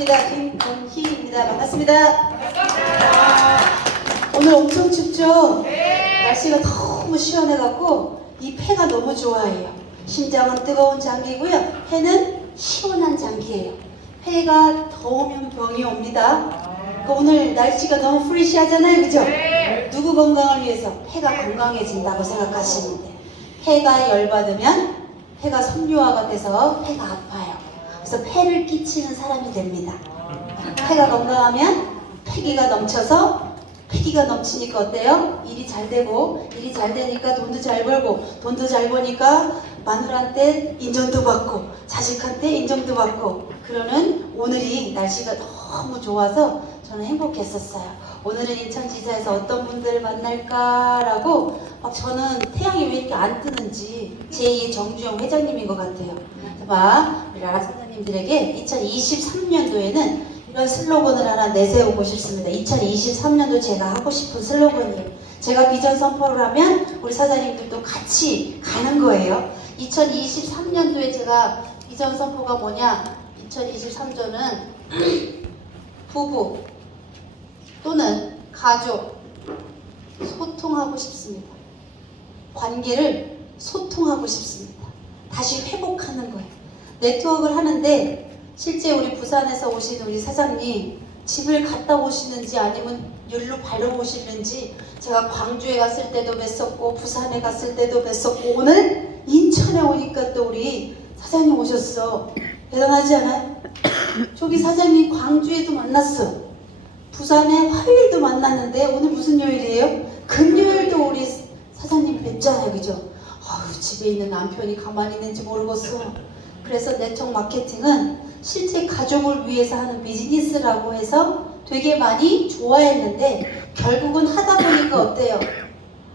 반갑습니다. 김건희입니다. 반갑습니다. 오늘 엄청 춥죠? 날씨가 너무 시원해갖고 이 폐가 너무 좋아해요. 심장은 뜨거운 장기고요. 폐는 시원한 장기예요. 폐가 더우면 병이 옵니다. 오늘 날씨가 너무 프레시하잖아요. 그죠? 누구 건강을 위해서? 폐가 건강해진다고 생각하시면 돼요. 폐가 열받으면 폐가 섬유화가 돼서 폐가 아파요. 그래서 폐를 끼치는 사람이 됩니다. 폐가 건강하면 폐기가 넘쳐서, 폐기가 넘치니까 어때요? 일이 잘 되고, 일이 잘 되니까 돈도 잘 벌고, 돈도 잘 버니까 마누라한테 인정도 받고, 자식한테 인정도 받고, 그러는 오늘이 날씨가 너무 좋아서 저는 행복했었어요. 오늘은 인천지사에서 어떤 분들을 만날까라고 막 저는 태양이 왜 이렇게 안 뜨는지 제2의 정주영 회장님인 것 같아요. 막 우리 라라 선생님들에게 2023년도에는 이런 슬로건을 하나 내세우고 싶습니다. 2023년도 제가 하고 싶은 슬로건이에요. 제가 비전 선포를 하면 우리 사장님들도 같이 가는 거예요. 2023년도에 제가 비전 선포가 뭐냐? 2023년도는 부부 또는 가족 소통하고 싶습니다. 관계를 소통하고 싶습니다. 다시 회복하는 거예요. 네트워크를 하는데 실제 우리 부산에서 오신 우리 사장님 집을 갔다 오시는지 아니면 열로 발로 오시는지 제가 광주에 갔을 때도 뵀었고 부산에 갔을 때도 뵀었고 오늘 인천에 오니까 또 우리 사장님 오셨어. 대단하지 않아요? 저기 사장님 광주에도 만났어. 부산에 화요일도 만났는데 오늘 무슨 요일이에요? 금요일도 우리 사장님 뵙잖아요. 그죠? 아유, 집에 있는 남편이 가만히 있는지 모르겠어. 그래서 네트워크 마케팅은 실제 가족을 위해서 하는 비즈니스라고 해서 되게 많이 좋아했는데 결국은 하다 보니까 어때요?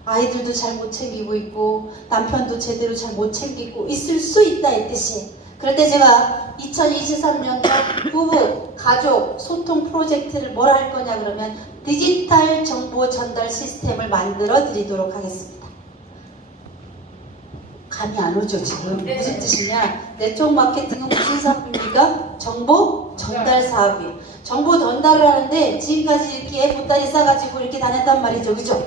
아이들도 잘 못 챙기고 있고 남편도 제대로 잘 못 챙기고 있을 수 있다 이 뜻이. 그럴 때 제가 2023년도 부부, 가족, 소통 프로젝트를 뭘 할 거냐 그러면 디지털 정보 전달 시스템을 만들어 드리도록 하겠습니다. 감이 안 오죠 지금? 무슨 뜻이냐? 네트워크 마케팅은 무슨 사업입니까? 정보 전달 사업이에요. 정보 전달을 하는데 지금까지 이렇게 보따리 싸가지고 이렇게 다녔단 말이죠. 그죠?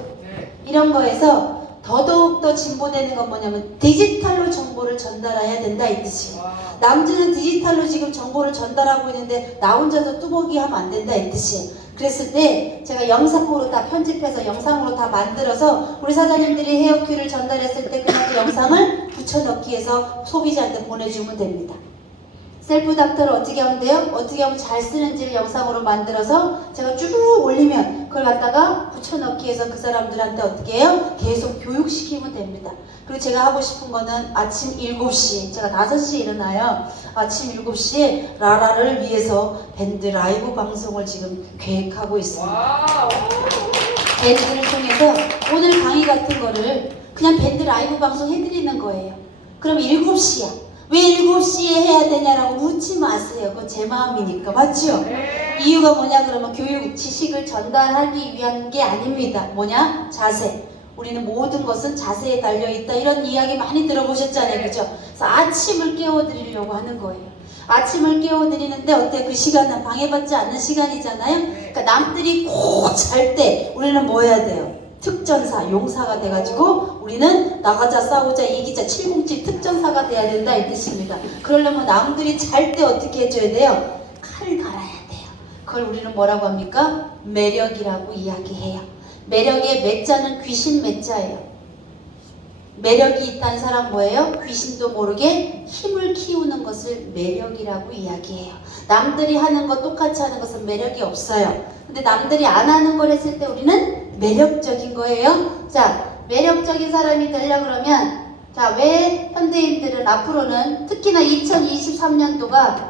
이런 거에서 더더욱 진보되는 건 뭐냐면 디지털로 정보를 전달해야 된다 이 뜻이에요. 남들은 디지털로 지금 정보를 전달하고 있는데 나 혼자서 뚜벅이 하면 안 된다 이 뜻이에요. 그랬을 때 제가 영상으로 다 편집해서 영상으로 다 만들어서 우리 사장님들이 헤어큐를 전달했을 때 그냥 그 영상을 붙여넣기 해서 소비자한테 보내주면 됩니다. 셀프 닥터를 어떻게 하면 돼요? 어떻게 하면 잘 쓰는지를 영상으로 만들어서 제가 쭉 올리면 그걸 갖다가 붙여넣기 해서 그 사람들한테 어떻게 해요? 계속 교육시키면 됩니다. 그리고 제가 하고 싶은 거는 아침 7시, 제가 5시에 일어나요. 아침 7시에 라라를 위해서 밴드 라이브 방송을 지금 계획하고 있습니다. 밴드를 통해서 오늘 강의 같은 거를 그냥 밴드 라이브 방송 해드리는 거예요. 그럼 7시야. 왜 7시에 해야 되냐라고 묻지 마세요. 그건 제 마음이니까. 맞죠? 이유가 뭐냐 그러면 교육, 지식을 전달하기 위한 게 아닙니다. 뭐냐? 자세. 우리는 모든 것은 자세에 달려있다. 이런 이야기 많이 들어보셨잖아요. 그죠? 그래서 아침을 깨워드리려고 하는 거예요. 아침을 깨워드리는데 어때? 그 시간은 방해받지 않는 시간이잖아요. 그러니까 남들이 꼭 잘 때 우리는 뭐 해야 돼요? 특전사, 용사가 돼가지고 우리는 나가자 싸우자 이기자 707 특전사가 돼야 된다 이 뜻입니다. 그러려면 남들이 잘 때 어떻게 해줘야 돼요? 칼을 갈아야 돼요. 그걸 우리는 뭐라고 합니까? 매력이라고 이야기해요. 매력의 매자는 귀신 매자예요. 매력이 있다는 사람 뭐예요? 귀신도 모르게 힘을 키우는 것을 매력이라고 이야기해요. 남들이 하는 거 똑같이 하는 것은 매력이 없어요. 근데 남들이 안 하는 걸 했을 때 우리는 매력적인 거예요. 자, 매력적인 사람이 되려고 그러면 자, 왜 현대인들은 앞으로는 특히나 2023년도가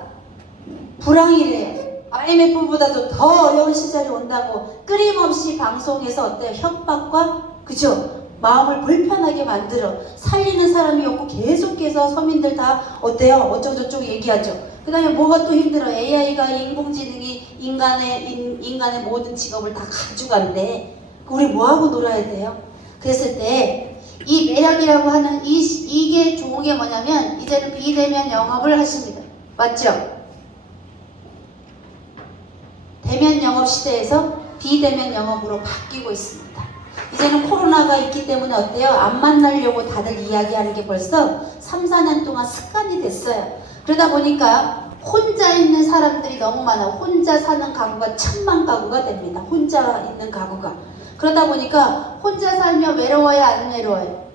불황이래요. IMF보다도 더 어려운 시절이 온다고 끊임없이 방송에서 어때요? 협박과 그죠? 마음을 불편하게 만들어 살리는 사람이 없고 계속해서 서민들 다 어때요? 어쩌고저쩌고 얘기하죠. 그 다음에 뭐가 또 힘들어? AI가 인공지능이 인간의 모든 직업을 다 가져간대. 우리 뭐하고 놀아야 돼요? 그랬을 때 이 매력이라고 하는 이게 좋은 게 뭐냐면 이제는 비대면 영업을 하십니다. 맞죠? 시대에서 비대면 영업으로 바뀌고 있습니다. 이제는 코로나가 있기 때문에 어때요? 안 만나려고 다들 이야기하는 게 벌써 3, 4년 동안 습관이 됐어요. 그러다 보니까 혼자 있는 사람들이 너무 많아. 혼자 사는 가구가 1000만 가구가 됩니다. 혼자 있는 가구가. 그러다 보니까 혼자 살면 외로워요? 안 외로워요?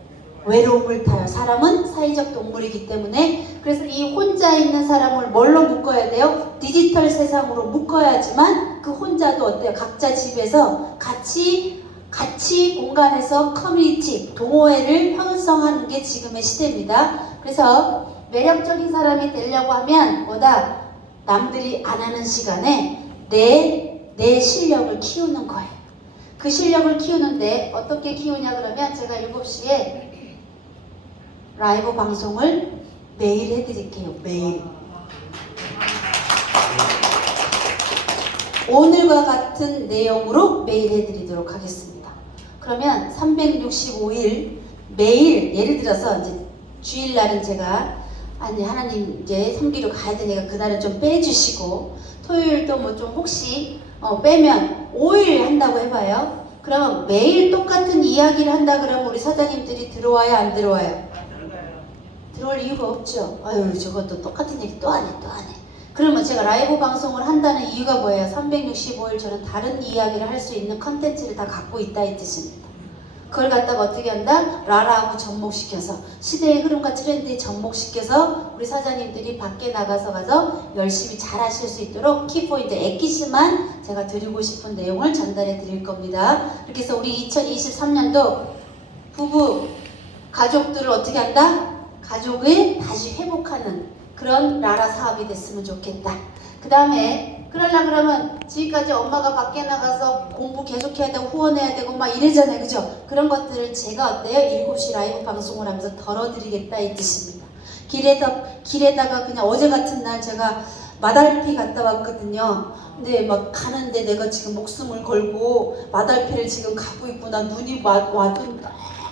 외로움을 타요. 사람은 사회적 동물이기 때문에. 그래서 이 혼자 있는 사람을 뭘로 묶어야 돼요? 디지털 세상으로 묶어야지만 그 혼자도 어때요? 각자 집에서 같이 공간에서 커뮤니티, 동호회를 형성하는 게 지금의 시대입니다. 그래서 매력적인 사람이 되려고 하면 뭐다? 남들이 안 하는 시간에 내 실력을 키우는 거예요. 그 실력을 키우는데 어떻게 키우냐 그러면 제가 7시에 라이브 방송을 매일 해드릴게요. 매일. 오늘과 같은 내용으로 매일 해드리도록 하겠습니다. 그러면 365일 매일 예를 들어서 이제 주일날은 제가 아니 하나님 이제 섬기러 가야 되니까 그날은 좀 빼주시고 토요일도 뭐 좀 혹시 빼면 5일 한다고 해봐요. 그럼 매일 똑같은 이야기를 한다 그러면 우리 사장님들이 들어와요 안 들어와요? 들어올 이유가 없죠. 아유 저것도 똑같은 얘기 또 하네. 그러면 제가 라이브 방송을 한다는 이유가 뭐예요? 365일 저는 다른 이야기를 할 수 있는 컨텐츠를 다 갖고 있다 이 뜻입니다. 그걸 갖다가 어떻게 한다? 라라하고 접목시켜서 시대의 흐름과 트렌드에 접목시켜서 우리 사장님들이 밖에 나가서 열심히 잘 하실 수 있도록 키포인트 엑기스만 제가 드리고 싶은 내용을 전달해 드릴 겁니다. 이렇게 해서 우리 2023년도 부부 가족들을 어떻게 한다? 가족을 다시 회복하는 그런 라라 사업이 됐으면 좋겠다. 그 다음에 그러려 그러면 지금까지 엄마가 밖에 나가서 공부 계속해야 되고 후원해야 되고 막 이래잖아요. 그죠? 그런 것들을 제가 어때요? 7시 라이브 방송을 하면서 덜어드리겠다 이 뜻입니다. 길에다가 그냥 어제 같은 날 제가 마달피 갔다 왔거든요. 근데 막 가는데 내가 지금 목숨을 걸고 마달피를 지금 가고 있구나. 눈이 와도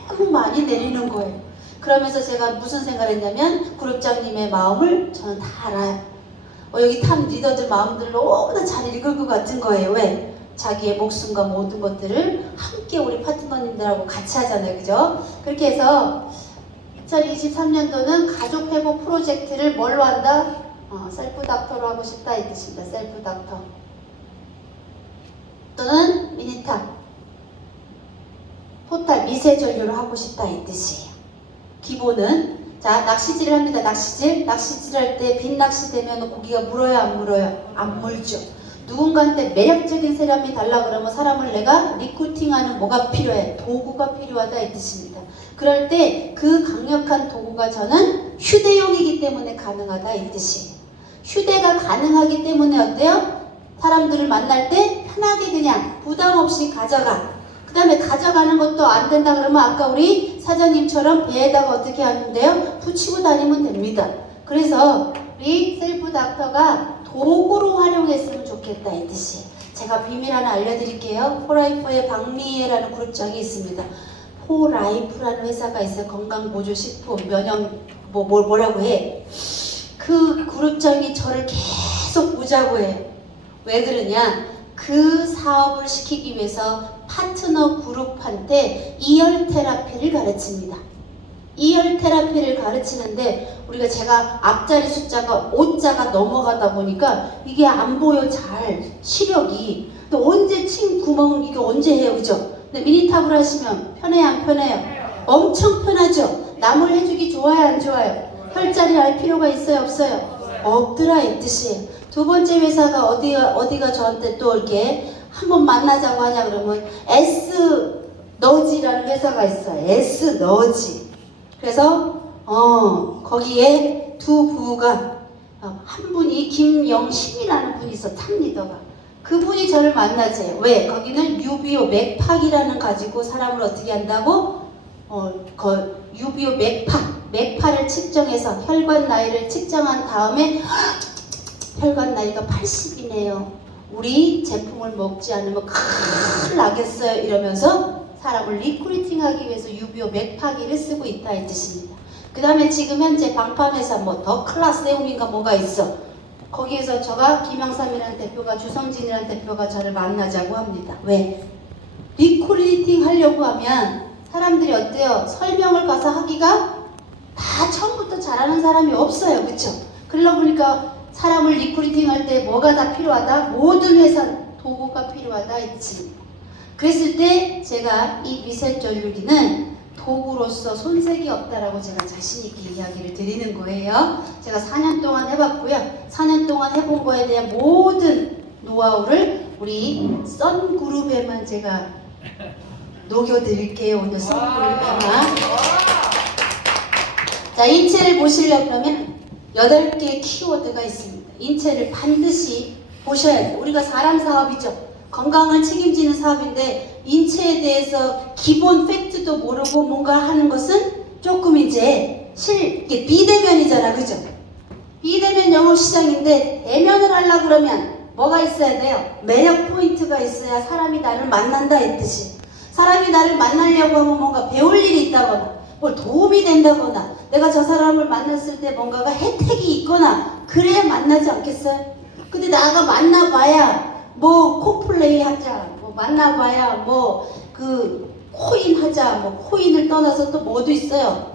너무 많이 내리는 거예요. 그러면서 제가 무슨 생각을 했냐면 그룹장님의 마음을 저는 다 알아요. 여기 탑 리더들 마음들을 너무나 잘 읽을 것 같은 거예요. 왜? 자기의 목숨과 모든 것들을 함께 우리 파트너님들하고 같이 하잖아요. 그죠? 그렇게 해서 2023년도는 가족 회복 프로젝트를 뭘로 한다? 셀프 닥터로 하고 싶다 이 뜻입니다. 셀프 닥터 또는 미니탑 포탈 미세전류로 하고 싶다 이 뜻이에요. 기본은 자 낚시질을 합니다. 낚시질 할 때 빈낚시 되면 고기가 물어요 안 물어요? 안 물죠. 누군가한테 매력적인 사람이 달라 그러면 사람을 내가 리크루팅하는 뭐가 필요해? 도구가 필요하다 이 뜻입니다. 그럴 때 그 강력한 도구가 저는 휴대용이기 때문에 가능하다 이 뜻이에요. 휴대가 가능하기 때문에 어때요? 사람들을 만날 때 편하게 그냥 부담 없이 가져가. 그 다음에 가져가는 것도 안 된다 그러면 아까 우리 사장님처럼 배에다가 어떻게 하는데요? 붙이고 다니면 됩니다. 그래서 우리 셀프 닥터가 도구로 활용했으면 좋겠다 이 뜻이에요. 제가 비밀 하나 알려드릴게요. 포라이프의 박미애라는 그룹장이 있습니다. 포라이프라는 회사가 있어요. 건강보조식품, 면역 뭐라고 해. 그 그룹장이 저를 계속 보자고 해요. 왜 그러냐? 그 사업을 시키기 위해서 파트너 그룹한테 이열 테라피를 가르칩니다. 이열 테라피를 가르치는데 우리가 제가 앞자리 숫자가 5자가 넘어가다 보니까 이게 안 보여 잘 시력이. 또 언제 침 구멍을 이게 언제 해요 그죠? 근데 미니탑을 하시면 편해요 안 편해요? 엄청 편하죠? 남을 해주기 좋아요 안 좋아요? 혈자리 알 필요가 있어요 없어요? 없더라 이 뜻이에요. 두 번째 회사가 어디가 저한테 또 이렇게 한번 만나자고 하냐 그러면 S 너지라는 회사가 있어요. S 너지. 그래서 거기에 두 부부가 한 분이 김영심이라는 분이 있어 탑 리더가. 그분이 저를 만나재요. 왜? 거기는 유비오 맥팍이라는 가지고 사람을 어떻게 한다고? 유비오 맥파를 측정해서 혈관 나이를 측정한 다음에 혈관 나이가 80이네요. 우리 제품을 먹지 않으면 큰일 나겠어요. 이러면서 사람을 리크루팅하기 위해서 유비오 맥파기를 쓰고 있다 이 뜻입니다. 그 다음에 지금 현재 방팜회사 뭐 더 클라스 네옴인가 뭐가 있어. 거기에서 저가 김영삼이라는 대표가 주성진이라는 대표가 저를 만나자고 합니다. 왜? 리크루팅 하려고 하면 사람들이 어때요? 설명을 가서 하기가 다 처음부터 잘하는 사람이 없어요. 그쵸? 그러다 보니까 사람을 리크루팅 할 때 뭐가 다 필요하다? 모든 회사 도구가 필요하다 했지. 그랬을 때 제가 이 미세전류기는 도구로서 손색이 없다라고 제가 자신있게 이야기를 드리는 거예요. 제가 4년 동안 해봤고요. 4년 동안 해본 거에 대한 모든 노하우를 우리 썬그룹에만 제가 녹여드릴게요. 오늘 썬그룹에만. 자, 인체를 보시려고 그러면 8개의 키워드가 있습니다. 인체를 반드시 보셔야 돼요. 우리가 사람 사업이죠. 건강을 책임지는 사업인데 인체에 대해서 기본 팩트도 모르고 뭔가 하는 것은 조금 이제 이게 비대면이잖아. 그죠? 비대면 영업 시장인데 대면을 하려고 그러면 뭐가 있어야 돼요? 매력 포인트가 있어야 사람이 나를 만난다 했듯이 사람이 나를 만나려고 하면 뭔가 배울 일이 있다거나 뭘 도움이 된다거나 내가 저 사람을 만났을 때 뭔가가 혜택이 있거나 그래야 만나지 않겠어요? 근데 나가 만나봐야 뭐 코플레이 하자, 뭐 만나봐야 뭐 그 코인 하자, 뭐 코인을 떠나서 또 뭐도 있어요.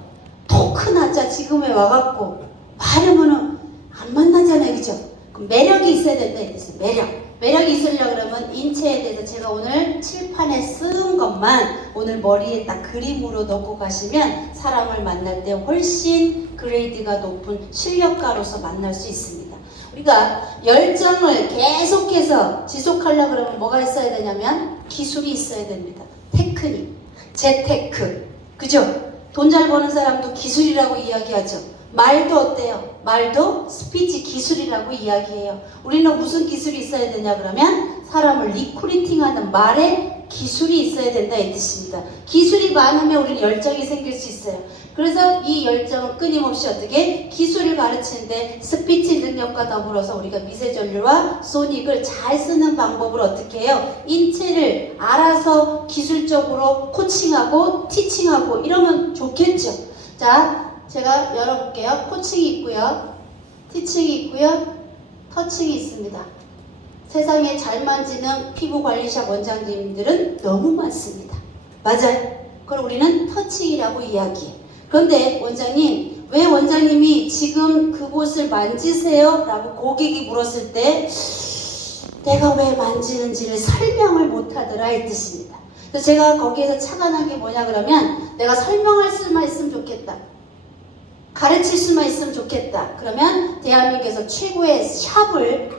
토큰 하자 지금에 와갖고 말하면은 안 만나잖아요, 그죠? 그럼 매력이 있어야 된다 이랬어요. 매력이 있으려고 그러면 인체에 대해서 제가 오늘 칠판에 쓴 것만 오늘 머리에 딱 그림으로 넣고 가시면 사람을 만날 때 훨씬 그레이드가 높은 실력가로서 만날 수 있습니다. 우리가 열정을 계속해서 지속하려고 그러면 뭐가 있어야 되냐면 기술이 있어야 됩니다. 테크닉, 재테크, 그죠? 돈 잘 버는 사람도 기술이라고 이야기하죠. 말도 어때요? 말도 스피치 기술이라고 이야기해요. 우리는 무슨 기술이 있어야 되냐 그러면 사람을 리크루팅하는 말에 기술이 있어야 된다 이 뜻입니다. 기술이 많으면 우리는 열정이 생길 수 있어요. 그래서 이 열정을 끊임없이 어떻게 기술을 가르치는데 스피치 능력과 더불어서 우리가 미세전류와 소닉을 잘 쓰는 방법을 어떻게 해요? 인체를 알아서 기술적으로 코칭하고 티칭하고 이러면 좋겠죠. 자, 제가 열어볼게요. 코칭이 있고요. 티칭이 있고요. 터칭이 있습니다. 세상에 잘 만지는 피부관리샵 원장님들은 너무 많습니다. 맞아요. 그걸 우리는 터칭이라고 이야기해요. 그런데 원장님, 왜 원장님이 지금 그곳을 만지세요? 라고 고객이 물었을 때 내가 왜 만지는지를 설명을 못하더라 이 뜻입니다. 그래서 제가 거기에서 착안한 게 뭐냐 그러면 내가 설명할 수만 있으면 좋겠다. 가르칠 수만 있으면 좋겠다. 그러면 대한민국에서 최고의 샵을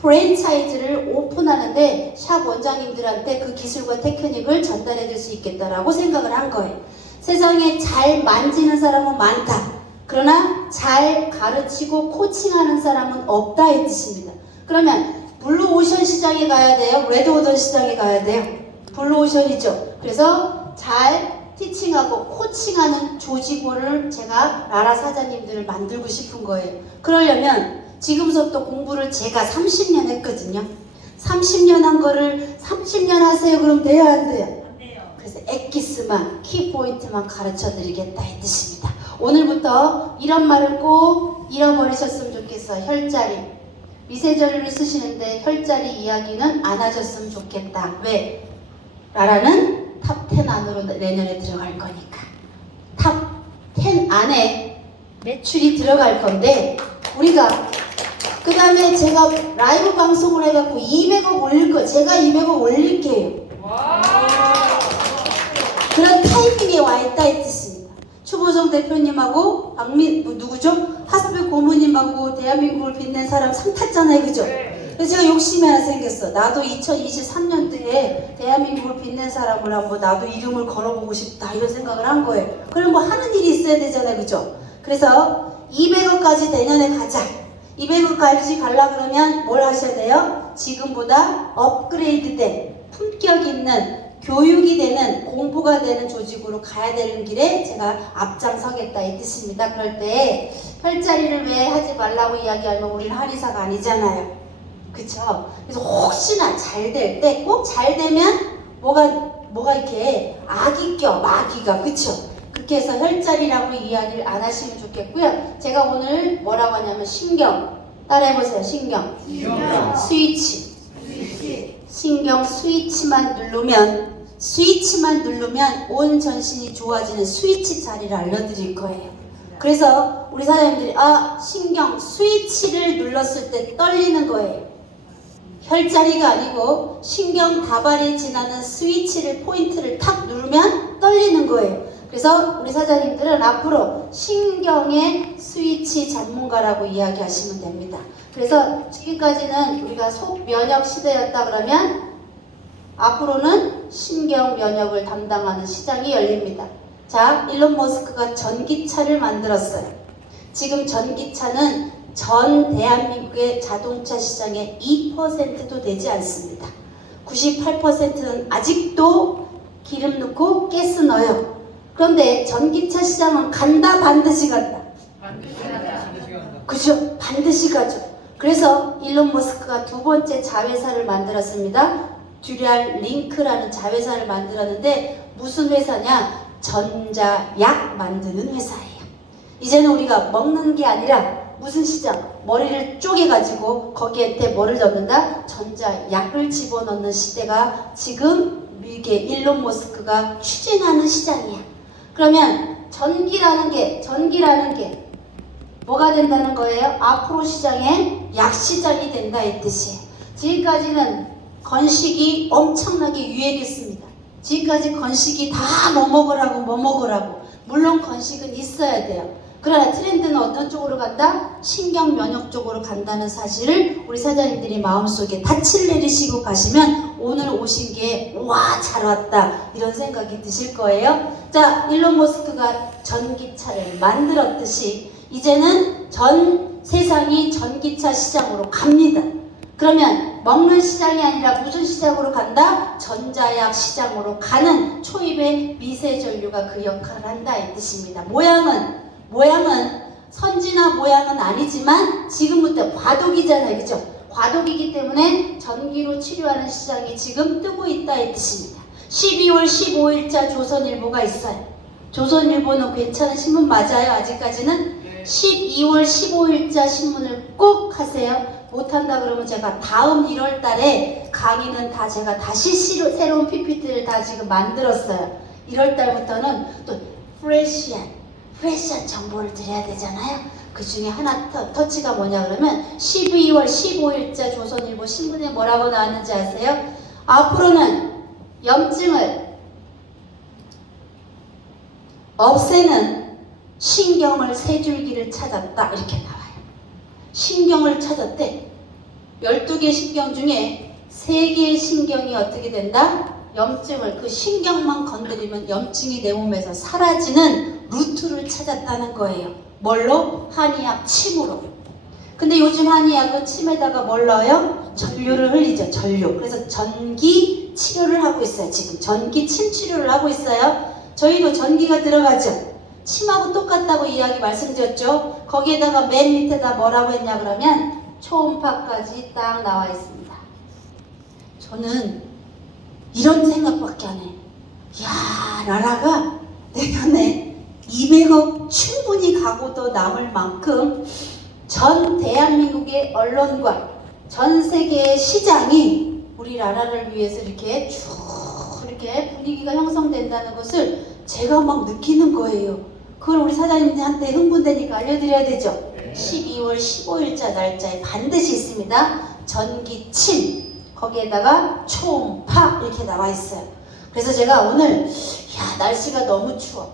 프랜차이즈를 오픈하는데 샵 원장님들한테 그 기술과 테크닉을 전달해 줄 수 있겠다라고 생각을 한 거예요. 세상에 잘 만지는 사람은 많다. 그러나 잘 가르치고 코칭하는 사람은 없다 이 뜻입니다. 그러면 블루오션 시장에 가야 돼요? 레드오션 시장에 가야 돼요? 블루오션이죠. 그래서 잘 티칭하고 코칭하는 조직원을 제가 라라 사장님들을 만들고 싶은 거예요. 그러려면 지금부터 공부를 제가 30년 했거든요. 30년 한 거를 30년 하세요. 그럼 돼요? 안 돼요? 그래서 엑기스만 키포인트만 가르쳐 드리겠다 이 뜻입니다. 오늘부터 이런 말을 꼭 잃어버리셨으면 좋겠어요. 혈자리. 미세전류를 쓰시는데 혈자리 이야기는 안 하셨으면 좋겠다. 왜? 라라는 탑 10 안으로 내년에 들어갈 거니까. 탑 10 안에 매출이 들어갈 건데 우리가 그 다음에 제가 라이브 방송을 해갖고 200억 올릴 거예요. 제가 200억 올릴게요. 그런 타이밍에 와 있다 이 뜻입니다. 추보정 대표님하고 누구죠? 하스별 고모님하고 대한민국을 빛낸 사람 상 탔잖아요. 그죠? 그래서 제가 욕심이 하나 생겼어. 나도 2023년도에 대한민국을 빛낸 사람을 한번 나도 이름을 걸어보고 싶다 이런 생각을 한 거예요. 그럼 뭐 하는 일이 있어야 되잖아요. 그죠? 그래서 200억까지 내년에 가자. 200억까지 가려 그러면 뭘 하셔야 돼요? 지금보다 업그레이드된 품격 있는 교육이 되는 공부가 되는 조직으로 가야 되는 길에 제가 앞장서겠다 이 뜻입니다. 그럴 때 혈자리를 왜 하지 말라고 이야기하면 우리는 한의사가 아니잖아요. 그쵸? 그래서 혹시나 잘 될 때 꼭 잘 되면 뭐가 이렇게 악이 껴 마귀가 그쵸? 그렇게 해서 혈자리라고 이야기를 안 하시면 좋겠고요. 제가 오늘 뭐라고 하냐면 신경 따라해보세요. 신경. 스위치. 신경 스위치만 누르면 온 전신이 좋아지는 스위치 자리를 알려드릴 거예요. 그래서 우리 사장님들이 신경 스위치를 눌렀을 때 떨리는 거예요. 혈자리가 아니고 신경 다발이 지나는 스위치를 포인트를 탁 누르면 떨리는 거예요. 그래서 우리 사장님들은 앞으로 신경의 스위치 전문가라고 이야기하시면 됩니다. 그래서 지금까지는 우리가 속면역 시대였다 그러면 앞으로는 신경 면역을 담당하는 시장이 열립니다. 자, 일론 머스크가 전기차를 만들었어요. 지금 전기차는 전 대한민국의 자동차 시장의 2%도 되지 않습니다. 98%는 아직도 기름 넣고 가스 넣어요. 그런데 전기차 시장은 간다, 반드시 간다. 그죠? 반드시 가죠. 그래서 일론 머스크가 두 번째 자회사를 만들었습니다. 듀랄 링크라는 자회사를 만들었는데 무슨 회사냐? 전자약 만드는 회사예요. 이제는 우리가 먹는 게 아니라 무슨 시장? 머리를 쪼개가지고 거기에 뭐를 넣는다? 전자약을 집어넣는 시대가 지금 이게 일론 머스크가 추진하는 시장이야. 그러면 전기라는 게 뭐가 된다는 거예요? 앞으로 시장에 약시장이 된다 이 뜻이에요. 지금까지는 건식이 엄청나게 유행했습니다. 지금까지 건식이 다 뭐 먹으라고. 물론 건식은 있어야 돼요. 그러나 트렌드는 어떤 쪽으로 간다? 신경 면역 쪽으로 간다는 사실을 우리 사장님들이 마음속에 닻을 내리시고 가시면 오늘 오신 게 와, 잘 왔다 이런 생각이 드실 거예요. 자, 일론 머스크가 전기차를 만들었듯이 이제는 전 세상이 전기차 시장으로 갑니다. 그러면 먹는 시장이 아니라 무슨 시장으로 간다? 전자약 시장으로 가는 초입의 미세전류가 그 역할을 한다 이 뜻입니다. 모양은 선진화 모양은 아니지만 지금부터 과도기잖아요. 그죠? 과도기이기 때문에 전기로 치료하는 시장이 지금 뜨고 있다 이 뜻입니다. 12월 15일자 조선일보가 있어요. 조선일보는 괜찮은 신문 맞아요? 아직까지는? 12월 15일자 신문을 꼭 하세요. 못한다 그러면 제가 다음 1월 달에 강의는 다 제가 다시 새로운 PPT를 다 지금 만들었어요. 1월 달부터는 또 프레시한 정보를 드려야 되잖아요. 그 중에 하나 터치가 뭐냐 그러면 12월 15일자 조선일보 신문에 뭐라고 나왔는지 아세요? 앞으로는 염증을 없애는 신경을 세 줄기를 찾았다 이렇게 나와요. 신경을 찾았대. 12개 신경 중에 3개의 신경이 어떻게 된다? 염증을 그 신경만 건드리면 염증이 내 몸에서 사라지는 루트를 찾았다는 거예요. 뭘로? 한의학 침으로. 근데 요즘 한의학은 침에다가 뭘 넣어요? 전류를 흘리죠. 전류. 그래서 전기 치료를 하고 있어요. 지금 전기 침 치료를 하고 있어요. 저희도 전기가 들어가죠. 침하고 똑같다고 이야기 말씀드렸죠. 거기에다가 맨 밑에다 뭐라고 했냐 그러면 초음파까지 딱 나와 있습니다. 저는 이런 생각밖에 안 해. 야, 나라가 내년에 200억 충분히 가고도 남을 만큼 전 대한민국의 언론과 전 세계의 시장이 우리 나라를 위해서 이렇게 쭉 이렇게 분위기가 형성된다는 것을 제가 막 느끼는 거예요. 그걸 우리 사장님한테 흥분되니까 알려드려야 되죠. 12월 15일자 날짜에 반드시 있습니다. 전기침 거기에다가 초음파 이렇게 나와 있어요. 그래서 제가 오늘 날씨가 너무 추워.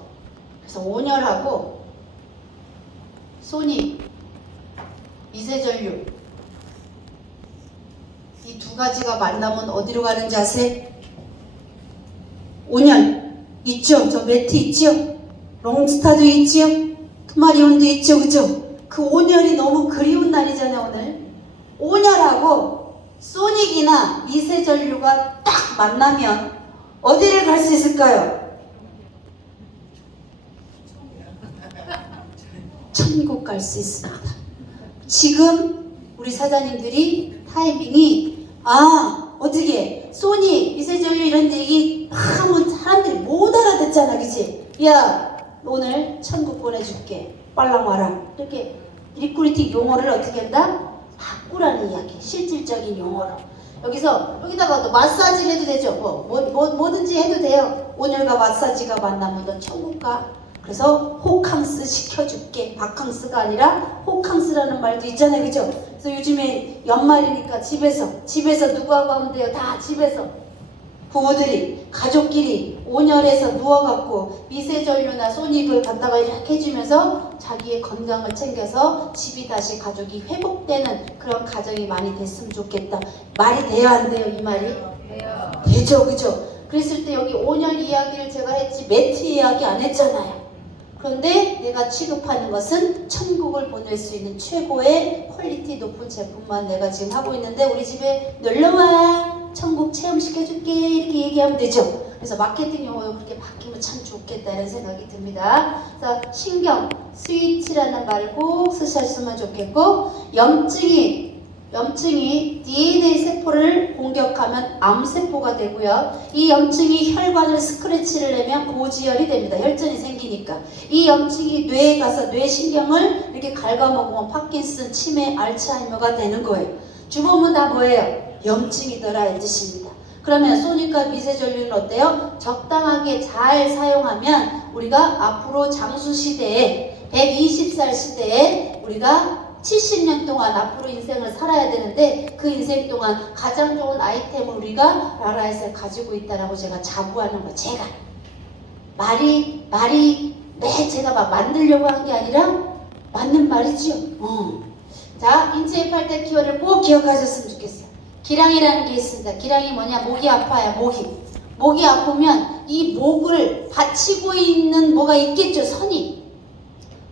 그래서 온열하고 소니 미세전류 이 두 가지가 만나면 어디로 가는지 아세요? 온열 있죠? 저 매트 있죠? 롱스타도 있지요? 투마리온도 있죠? 그죠? 그 온열이 너무 그리운 날이잖아요. 오늘 온열하고 소닉이나 미세전류가 딱 만나면 어디를 갈 수 있을까요? 천국 갈 수 있습니다. 지금 우리 사장님들이 타이밍이 어떻게 소닉 미세전류 이런 얘기 하면 사람들이 못 알아듣잖아. 그치? 야 오늘 천국 보내줄게 빨랑 와라 이렇게 리쿠리틱 용어를 어떻게 한다? 바꾸라는 이야기, 실질적인 용어로. 여기다가도 마사지를 해도 되죠. 뭐든지 해도 돼요. 오늘과 마사지가 만나면 너 천국 가. 그래서 호캉스 시켜줄게. 바캉스가 아니라 호캉스라는 말도 있잖아요. 그죠? 그래서 요즘에 연말이니까 집에서 누구하고 하면 돼요? 다 집에서. 부부들이, 가족끼리 온열해서 누워갖고 미세전류나 손익을 갖다가 이렇게 해주면서 자기의 건강을 챙겨서 집이 다시 가족이 회복되는 그런 가정이 많이 됐으면 좋겠다. 말이 돼요, 안 돼요? 이 말이? 돼요. 되죠, 그죠? 그랬을 때 여기 온열 이야기를 제가 했지 매트 이야기 안 했잖아요. 그런데 내가 취급하는 것은 천국을 보낼 수 있는 최고의 퀄리티 높은 제품만 내가 지금 하고 있는데 우리 집에 놀러와, 천국 체험시켜줄게, 이렇게 얘기하면 되죠. 그래서 마케팅 용어도 그렇게 바뀌면 참 좋겠다 이런 생각이 듭니다. 그래서 신경, 스위치라는 말을 꼭 쓰셨으면 좋겠고, 염증이 DNA 세포를 공격하면 암세포가 되고요. 이 염증이 혈관을 스크래치를 내면 고지혈이 됩니다. 혈전이 생기니까. 이 염증이 뇌에 가서 뇌신경을 이렇게 갉아먹으면 파킨슨, 치매, 알츠하이머가 되는 거예요. 주범은 다 뭐예요? 염증이더라 이 뜻입니다. 그러면 소니까 미세전류는 어때요? 적당하게 잘 사용하면 우리가 앞으로 장수시대에 120살 시대에 우리가 70년 동안 앞으로 인생을 살아야 되는데 그 인생 동안 가장 좋은 아이템을 우리가 라라에서 가지고 있다라고 제가 자부하는 거예요. 제가 말이 제가 막 만들려고 한 게 아니라 맞는 말이지요. 자, 인체입 할 때 키워드를 꼭 기억하셨으면 좋겠어요. 기량이라는 게 있습니다. 기량이 뭐냐? 목이 아파요. 목이 아프면 이 목을 받치고 있는 뭐가 있겠죠. 선이.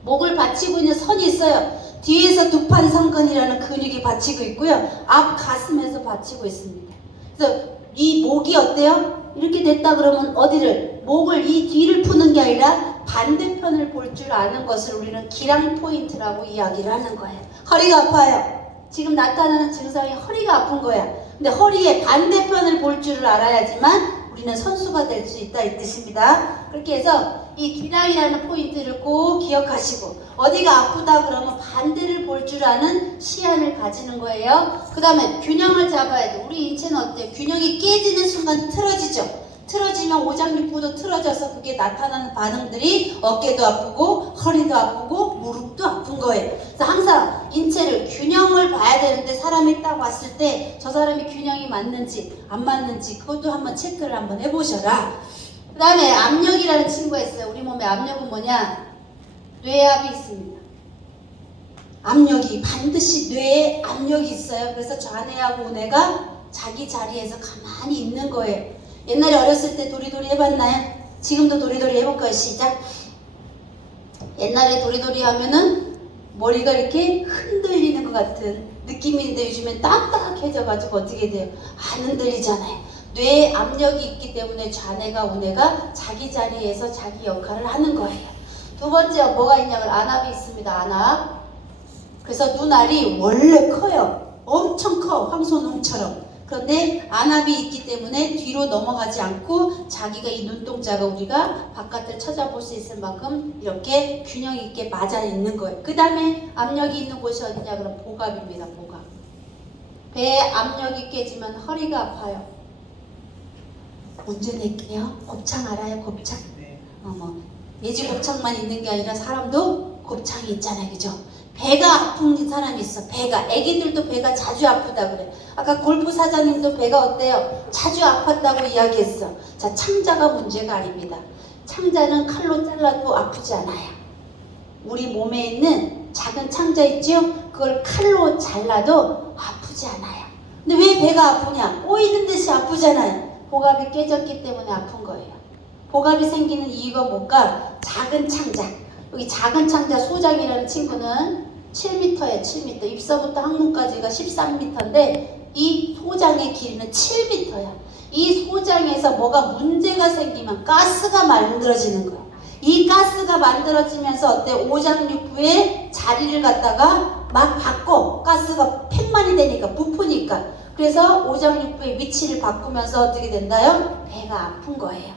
목을 받치고 있는 선이 있어요. 뒤에서 두판성근이라는 근육이 받치고 있고요. 앞 가슴에서 받치고 있습니다. 그래서 이 목이 어때요? 이렇게 됐다 그러면 어디를? 목을 이 뒤를 푸는 게 아니라 반대편을 볼 줄 아는 것을 우리는 기량 포인트라고 이야기를 하는 거예요. 허리가 아파요. 지금 나타나는 증상이 허리가 아픈 거야. 근데 허리의 반대편을 볼 줄을 알아야지만 우리는 선수가 될 수 있다 이 뜻입니다. 그렇게 해서 이 기량이라는 포인트를 꼭 기억하시고 어디가 아프다 그러면 반대를 볼 줄 아는 시야를 가지는 거예요. 그 다음에 균형을 잡아야 돼. 우리 인체는 어때요? 균형이 깨지는 순간 틀어지죠. 틀어지면 오장육부도 틀어져서 그게 나타나는 반응들이 어깨도 아프고 허리도 아프고 무릎도 아픈 거예요. 그래서 항상 인체를 균형을 봐야 되는데 사람이 딱 왔을 때 저 사람이 균형이 맞는지 안 맞는지 그것도 한번 체크를 한번 해보셔라. 그 다음에 압력이라는 친구가 있어요. 우리 몸에 압력은 뭐냐? 뇌압이 있습니다. 압력이 반드시 뇌에 압력이 있어요. 그래서 좌뇌하고 우뇌가 자기 자리에서 가만히 있는 거예요. 옛날에 어렸을 때 도리도리 해봤나요? 지금도 도리도리 해볼까요? 시작. 옛날에 도리도리 하면은 머리가 이렇게 흔들리는 것 같은 느낌인데 요즘엔 딱딱해져가지고 어떻게 돼요? 안 흔들리잖아요. 뇌에 압력이 있기 때문에 좌뇌가 우뇌가 자기 자리에서 자기 역할을 하는 거예요. 두 번째 뭐가 있냐면 안압이 있습니다. 안압. 그래서 눈알이 원래 커요. 엄청 커. 황소눈처럼. 그런데 안압이 있기 때문에 뒤로 넘어가지 않고 자기가 이 눈동자가 우리가 바깥을 찾아볼 수 있을 만큼 이렇게 균형 있게 맞아 있는 거예요. 그 다음에 압력이 있는 곳이 어디냐? 그럼 복압입니다. 복압. 배에 압력이 깨지면 허리가 아파요. 문제 낼게요. 곱창 알아요? 곱창? 네. 예지 곱창만 있는 게 아니라 사람도 곱창이 있잖아요. 그죠? 배가 아픈 사람이 있어. 배가. 애기들도 배가 자주 아프다 그래. 아까 골프 사장님도 배가 어때요? 자주 아팠다고 이야기했어. 자, 창자가 문제가 아닙니다. 창자는 칼로 잘라도 아프지 않아요. 우리 몸에 있는 작은 창자 있죠? 그걸 칼로 잘라도 아프지 않아요. 근데 왜 배가 아프냐? 꼬이는 듯이 아프잖아요. 복압이 깨졌기 때문에 아픈 거예요. 복압이 생기는 이유가 뭘까? 작은 창자. 여기 작은 창자 소장이라는 친구는 7m예요. 7m. 입서부터 항문까지가 13m인데 이 소장의 길이는 7m야. 이 소장에서 뭐가 문제가 생기면 가스가 만들어지는 거야. 이 가스가 만들어지면서 어때? 오장육부의 자리를 갖다가 막 바꿔. 가스가 팽만이 되니까, 부푸니까. 그래서 오장육부의 위치를 바꾸면서 어떻게 된다요? 배가 아픈 거예요.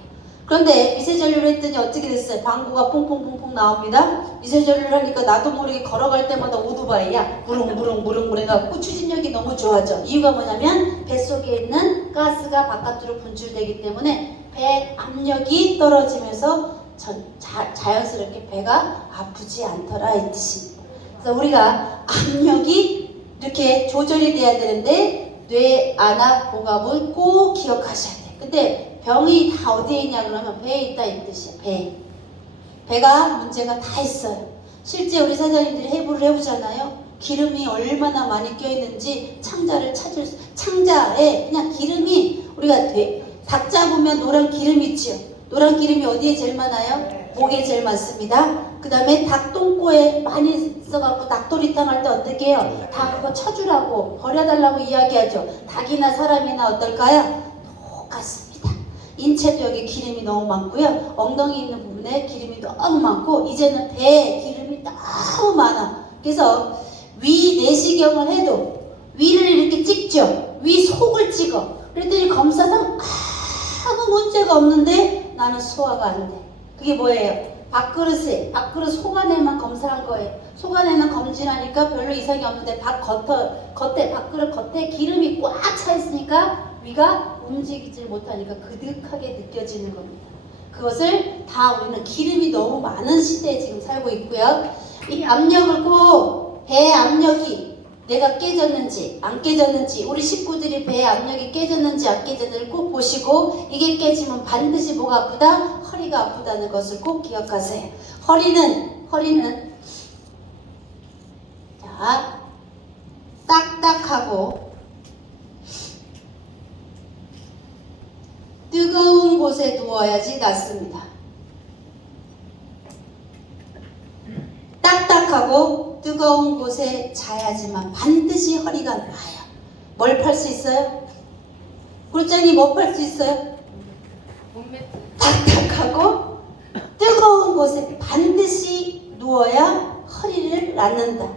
그런데 미세전류를 했더니 어떻게 됐어요? 방구가 퐁퐁퐁퐁 나옵니다. 미세전류를 하니까 나도 모르게 걸어갈 때마다 오토바이야. 무릉무릉무릉무릉 해갖고 추진력이 너무 좋아져. 이유가 뭐냐면 뱃속에 있는 가스가 바깥으로 분출되기 때문에 배 압력이 떨어지면서 자연스럽게 배가 아프지 않더라 이 뜻입니다. 그래서 우리가 압력이 이렇게 조절이 돼야 되는데 뇌 안압 복압을 꼭 기억하셔야 돼. 근데 병이 다 어디에 있냐 그러면 배에 있다 이 뜻이야. 배가 문제가 다 있어요. 실제 우리 사장님들이 해부를 해보잖아요. 기름이 얼마나 많이 껴있는지 창자에 그냥 기름이 우리가 닭 잡으면 노란 기름 있죠. 노란 기름이 어디에 제일 많아요? 목에 제일 많습니다. 그 다음에 닭 똥꼬에 많이 있어갖고 닭도리탕 할 때 어떻게 해요? 다 그거 쳐주라고 버려달라고 이야기하죠. 닭이나 사람이나 어떨까요? 똑같습니다. 인체도 여기 기름이 너무 많고요. 엉덩이 있는 부분에 기름이 너무 많고 이제는 배에 기름이 너무 많아. 그래서 위 내시경을 해도 위를 이렇게 찍죠. 위 속을 찍어. 그랬더니 검사상 아무 문제가 없는데 나는 소화가 안 돼. 그게 뭐예요? 밥그릇 속안에만 검사한 거예요. 속안에는 검진하니까 별로 이상이 없는데 밥그릇 겉에 기름이 꽉 차 있으니까 위가 움직이질 못하니까 그득하게 느껴지는 겁니다. 그것을 다 우리는 기름이 너무 많은 시대에 지금 살고 있고요. 이 압력을 꼭 배 압력이 내가 깨졌는지 안 깨졌는지 우리 식구들이 배 압력이 깨졌는지 안 깨졌는지 꼭 보시고 이게 깨지면 반드시 뭐가 아프다? 허리가 아프다는 것을 꼭 기억하세요. 허리는 자 딱딱하고 뜨거운 곳에 누워야지 낫습니다. 딱딱하고 뜨거운 곳에 자야지만 반드시 허리가 나아요. 뭘 팔 수 있어요? 굴장이 뭐 팔 수 있어요? 딱딱하고 뜨거운 곳에 반드시 누워야 허리를 낳는다.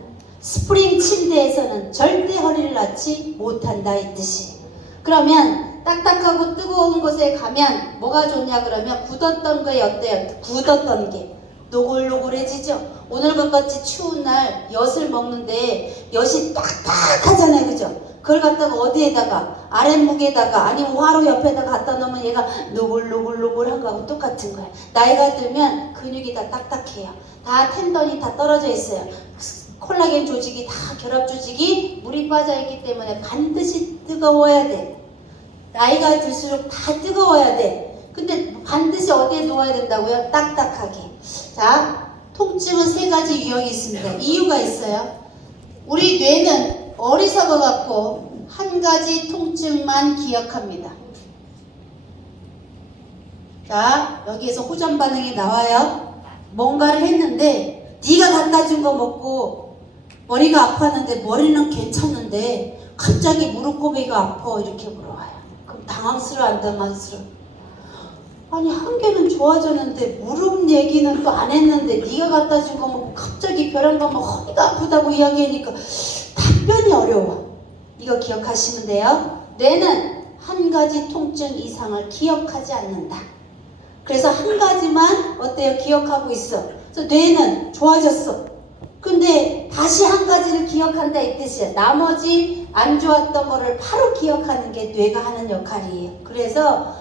스프링 침대에서는 절대 허리를 낳지 못한다 이 뜻이. 그러면 딱딱하고 뜨거운 곳에 가면 뭐가 좋냐 그러면 굳었던 게 어때요? 굳었던 게 노골노골해지죠. 오늘과 같이 추운 날 엿을 먹는데 엿이 딱딱하잖아요. 그죠? 그걸 갖다가 어디에다가 아랫목에다가 아니면 화로 옆에다 갖다 놓으면 얘가 노골노골노골한 거하고 똑같은 거예요. 나이가 들면 근육이 다 딱딱해요. 다 텐던이 다 떨어져 있어요. 콜라겐 조직이 다 결합 조직이 물이 빠져 있기 때문에 반드시 뜨거워야 돼. 나이가 들수록 다 뜨거워야 돼. 근데 반드시 어디에 누워야 된다고요? 딱딱하게. 자, 통증은 세 가지 유형이 있습니다. 이유가 있어요. 우리 뇌는 어리석어 갖고 한 가지 통증만 기억합니다. 자, 여기에서 호전 반응이 나와요. 뭔가를 했는데 네가 갖다 준 거 먹고 머리가 아팠는데 머리는 괜찮은데 갑자기 무릎꼬리가 아파 이렇게 물어와요. 그럼 당황스러워 안 당황스러워? 아니 한 개는 좋아졌는데 무릎 얘기는 또 안 했는데 네가 갖다 준 거 먹고 갑자기 벼랑 가면 허리가 아프다고 이야기하니까 답변이 어려워. 이거 기억하시면 돼요. 뇌는 한 가지 통증 이상을 기억하지 않는다. 그래서 한 가지만 어때요? 기억하고 있어. 그래서 뇌는 좋아졌어. 근데 다시 한 가지를 기억한다 이 뜻이야. 나머지 안 좋았던 거를 바로 기억하는 게 뇌가 하는 역할이에요. 그래서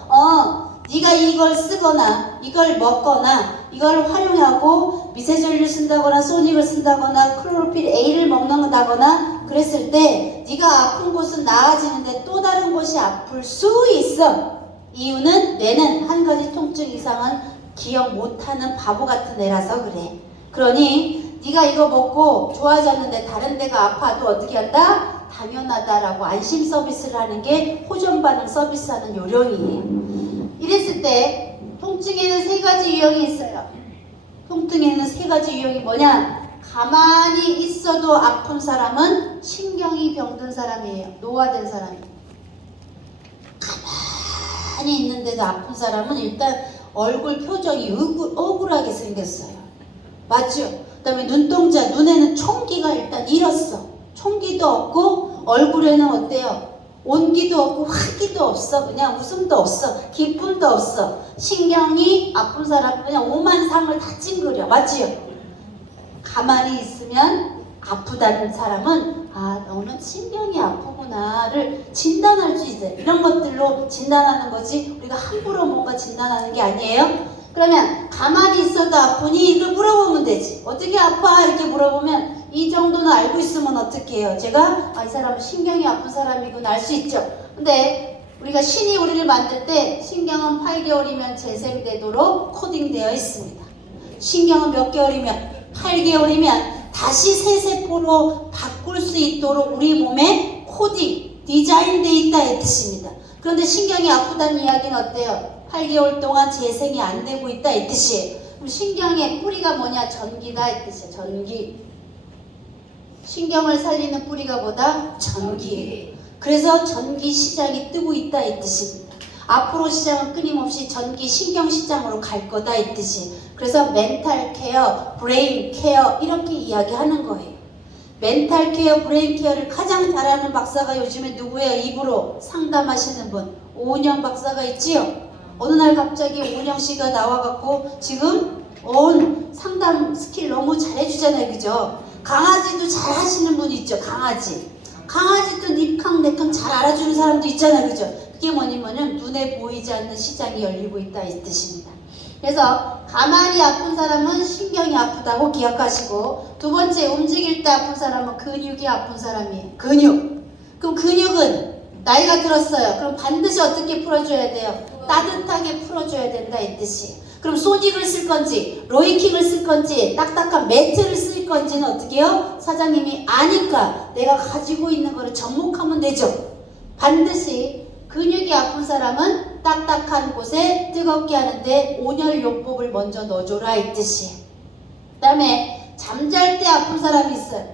네가 이걸 쓰거나 이걸 먹거나 이걸 활용하고 미세전류 쓴다거나 소닉을 쓴다거나 클로로필 A를 먹는다거나 그랬을 때 네가 아픈 곳은 나아지는데 또 다른 곳이 아플 수 있어. 이유는 뇌는 한 가지 통증 이상은 기억 못하는 바보 같은 애라서 그래. 그러니 네가 이거 먹고 좋아졌는데 다른 데가 아파도 어떻게 한다? 당연하다라고 안심 서비스를 하는 게 호전 반응 서비스하는 요령이에요. 이랬을 때 통증에는 세 가지 유형이 있어요. 통증에는 세 가지 유형이 뭐냐? 가만히 있어도 아픈 사람은 신경이 병든 사람이에요. 노화된 사람이에요. 가만히 있는데도 아픈 사람은 일단 얼굴 표정이 억울하게 생겼어요. 맞죠? 그 다음에 눈동자, 눈에는 총기가 일단 잃었어. 총기도 없고 얼굴에는 어때요? 온기도 없고 활기도 없어. 그냥 웃음도 없어. 기쁨도 없어. 신경이 아픈 사람 그냥 오만상을 다 찡그려. 맞지요? 가만히 있으면 아프다는 사람은 아 너는 신경이 아프구나를 진단할 수 있어요. 이런 것들로 진단하는 거지 우리가 함부로 뭔가 진단하는 게 아니에요. 그러면 가만히 있어도 아프니 이걸 물어보면 되지. 어떻게 아파? 이렇게 물어보면 이 정도는 알고 있으면 어떻게 해요? 제가 아, 이 사람은 신경이 아픈 사람이구나 알 수 있죠. 근데 우리가 신이 우리를 만들 때 신경은 8개월이면 재생되도록 코딩되어 있습니다. 신경은 몇 개월이면 8개월이면 다시 새 세포로 바꿀 수 있도록 우리 몸에 코딩, 디자인되어 있다 이 뜻입니다. 그런데 신경이 아프다는 이야기는 어때요? 8개월 동안 재생이 안 되고 있다 이 뜻이에요. 그럼 신경의 뿌리가 뭐냐? 전기다 이 뜻이에요. 전기. 신경을 살리는 뿌리가 뭐다? 전기예요. 그래서 전기 시장이 뜨고 있다 이 뜻입니다. 앞으로 시장은 끊임없이 전기 신경 시장으로 갈 거다 이 뜻이에요. 그래서 멘탈 케어, 브레인 케어 이렇게 이야기하는 거예요. 멘탈 케어, 브레인 케어를 가장 잘하는 박사가 요즘에 누구예요? 입으로 상담하시는 분 오은영 박사가 있지요. 어느 날 갑자기 오은영 씨가 나와갖고 지금 온 상담 스킬 너무 잘해주잖아요. 그죠? 강아지도 잘 하시는 분이 있죠. 강아지도 닙캉 내캉 잘 알아주는 사람도 있잖아요. 그죠? 그게 뭐냐면은 눈에 보이지 않는 시장이 열리고 있다 이 뜻입니다. 그래서 가만히 아픈 사람은 신경이 아프다고 기억하시고, 두 번째 움직일 때 아픈 사람은 근육이 아픈 사람이에요. 근육. 그럼 근육은 나이가 들었어요. 그럼 반드시 어떻게 풀어줘야 돼요? 따뜻하게 풀어줘야 된다 이 뜻이에요. 그럼 소닉을 쓸 건지 로이킥을 쓸 건지 딱딱한 매트를 쓸 건지는 어떻게 해요? 사장님이 아니까 내가 가지고 있는 거를 접목하면 되죠. 반드시 근육이 아픈 사람은 딱딱한 곳에 뜨겁게 하는데 온열요법을 먼저 넣어줘라 이 뜻이에요. 그 다음에 잠잘 때 아픈 사람이 있어요.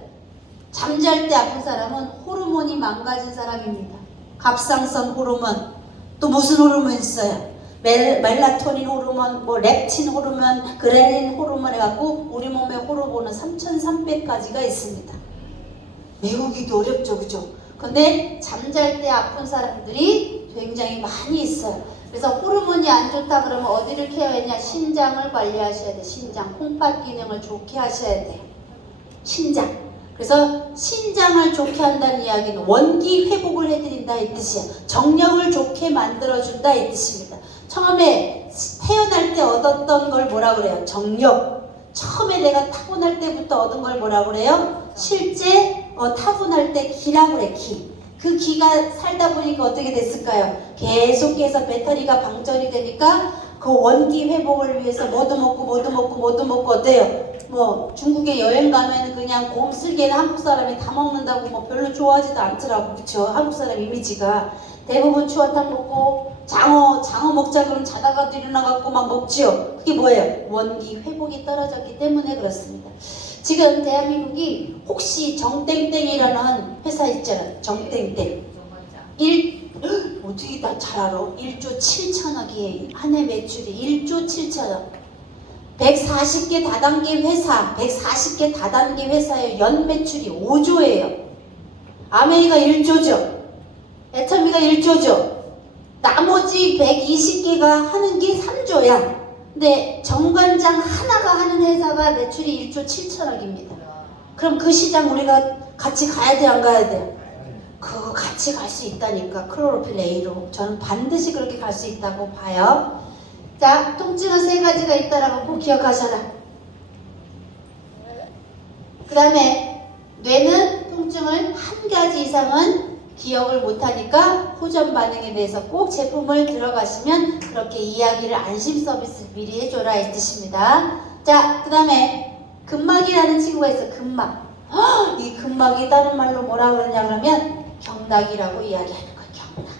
잠잘 때 아픈 사람은 호르몬이 망가진 사람입니다. 갑상선 호르몬, 또 무슨 호르몬 있어요? 멜라토닌 호르몬, 뭐 렙틴 호르몬, 그렐린 호르몬 해갖고 우리 몸의 호르몬은 3,300가지가 있습니다. 외우기도 어렵죠, 그죠? 근데 잠잘 때 아픈 사람들이 굉장히 많이 있어요. 그래서 호르몬이 안 좋다 그러면 어디를 케어했냐? 신장을 관리하셔야 돼. 신장, 콩팥 기능을 좋게 하셔야 돼요. 신장. 그래서 신장을 좋게 한다는 이야기는 원기 회복을 해드린다 이 뜻이야. 정력을 좋게 만들어준다 이 뜻입니다. 처음에 태어날 때 얻었던 걸 뭐라 그래요? 정력. 처음에 내가 타고날 때부터 얻은 걸 뭐라 그래요? 실제 타고날 때 기라고 그래. 기. 그 기가 살다 보니까 어떻게 됐을까요? 계속해서 배터리가 방전이 되니까 그 원기 회복을 위해서 뭐도 먹고 어때요? 뭐 중국에 여행 가면 그냥 곰슬개는 한국 사람이 다 먹는다고 뭐 별로 좋아하지도 않더라고. 그쵸? 한국 사람 이미지가 대부분 추어탕 먹고 장어 먹자 그러면 자다가도 일어나갖고 막 먹지요. 그게 뭐예요? 원기 회복이 떨어졌기 때문에 그렇습니다. 지금 대한민국이 혹시 정땡땡이라는 회사 있잖아요. 정땡땡. 어떻게 나 잘 알아? 1조 7천억이에요. 한 해 매출이 1조 7천억. 140개 다단계 회사의 연 매출이 5조예요. 아메이가 1조죠. 애터미가 1조죠. 나머지 120개가 하는 게 3조야. 근데 정관장 하나가 하는 회사가 매출이 1조 7천억입니다. 그럼 그 시장 우리가 같이 가야 돼, 안 가야 돼요? 그거 같이 갈 수 있다니까. 클로로필 A로. 저는 반드시 그렇게 갈 수 있다고 봐요. 자, 통증은 3가지가 있다라고 꼭 기억하셔라. 그 다음에 뇌는 통증을 1가지 이상은 기억을 못하니까 호전 반응에 대해서 꼭 제품을 들어가시면 그렇게 이야기를 안심 서비스 미리 해줘라 이 뜻입니다. 자, 그 다음에 근막이라는 친구가 있어요. 근막. 이 근막이 다른 말로 뭐라 그러냐 그러면 경락이라고 이야기하는 거예요. 경락.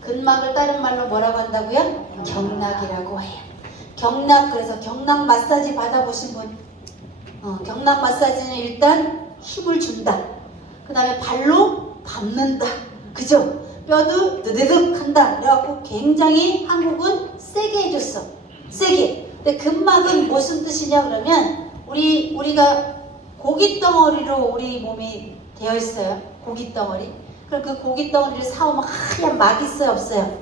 근막을 다른 말로 뭐라고 한다고요? 경락이라고 해요. 경락. 그래서 경락 마사지 받아보신 분? 경락 마사지는 일단 힘을 준다. 그 다음에 발로 밟는다. 그죠? 뼈도 드드득 한다. 그래갖고 굉장히 한국은 세게 해줬어. 세게. 근데 근막은 무슨 뜻이냐 그러면 우리가 고깃덩어리로 우리 몸이 되어 있어요. 고깃덩어리. 그럼 그 고기 덩어리를 사오면 하얀 막 있어요, 없어요?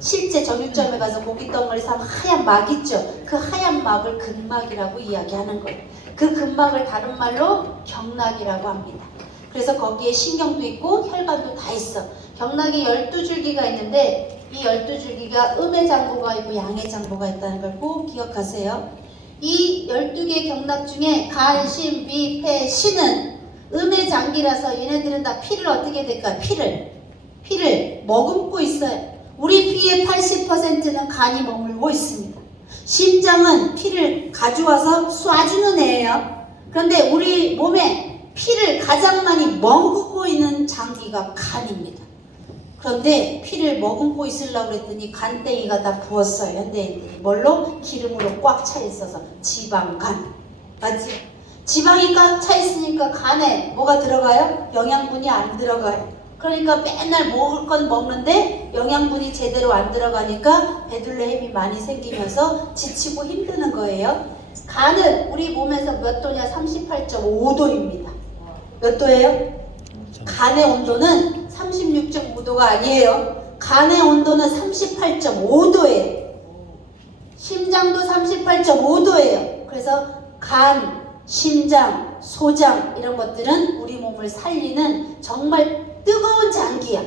실제 정육점에 가서 고기 덩어리 사면 하얀 막 있죠. 그 하얀 막을 근막이라고 이야기하는 거예요. 그 근막을 다른 말로 경락이라고 합니다. 그래서 거기에 신경도 있고 혈관도 다 있어. 경락이 12줄기가 있는데 이 12줄기가 음의 장부가 있고 양의 장부가 있다는 걸 꼭 기억하세요. 이 12개의 경락 중에 간, 신, 비, 폐, 신은 음의 장기라서 얘네들은 다 피를 어떻게 될까요? 피를 머금고 있어요. 우리 피의 80%는 간이 머물고 있습니다. 심장은 피를 가져와서 쏴주는 애예요. 그런데 우리 몸에 피를 가장 많이 머금고 있는 장기가 간입니다. 그런데 피를 머금고 있으려고 그랬더니 간땡이가 다 부었어요. 현대인들이. 뭘로? 기름으로 꽉 차 있어서 지방간. 맞지? 지방이 꽉 차 있으니까 간에 뭐가 들어가요? 영양분이 안 들어가요. 그러니까 맨날 먹을 건 먹는데 영양분이 제대로 안 들어가니까 배둘레 햄이 많이 생기면서 지치고 힘드는 거예요. 간은 우리 몸에서 몇 도냐? 38.5도입니다. 몇 도예요? 간의 온도는 36.5도가 아니에요. 간의 온도는 38.5도예요. 심장도 38.5도예요. 그래서 간, 심장, 소장 이런 것들은 우리 몸을 살리는 정말 뜨거운 장기야.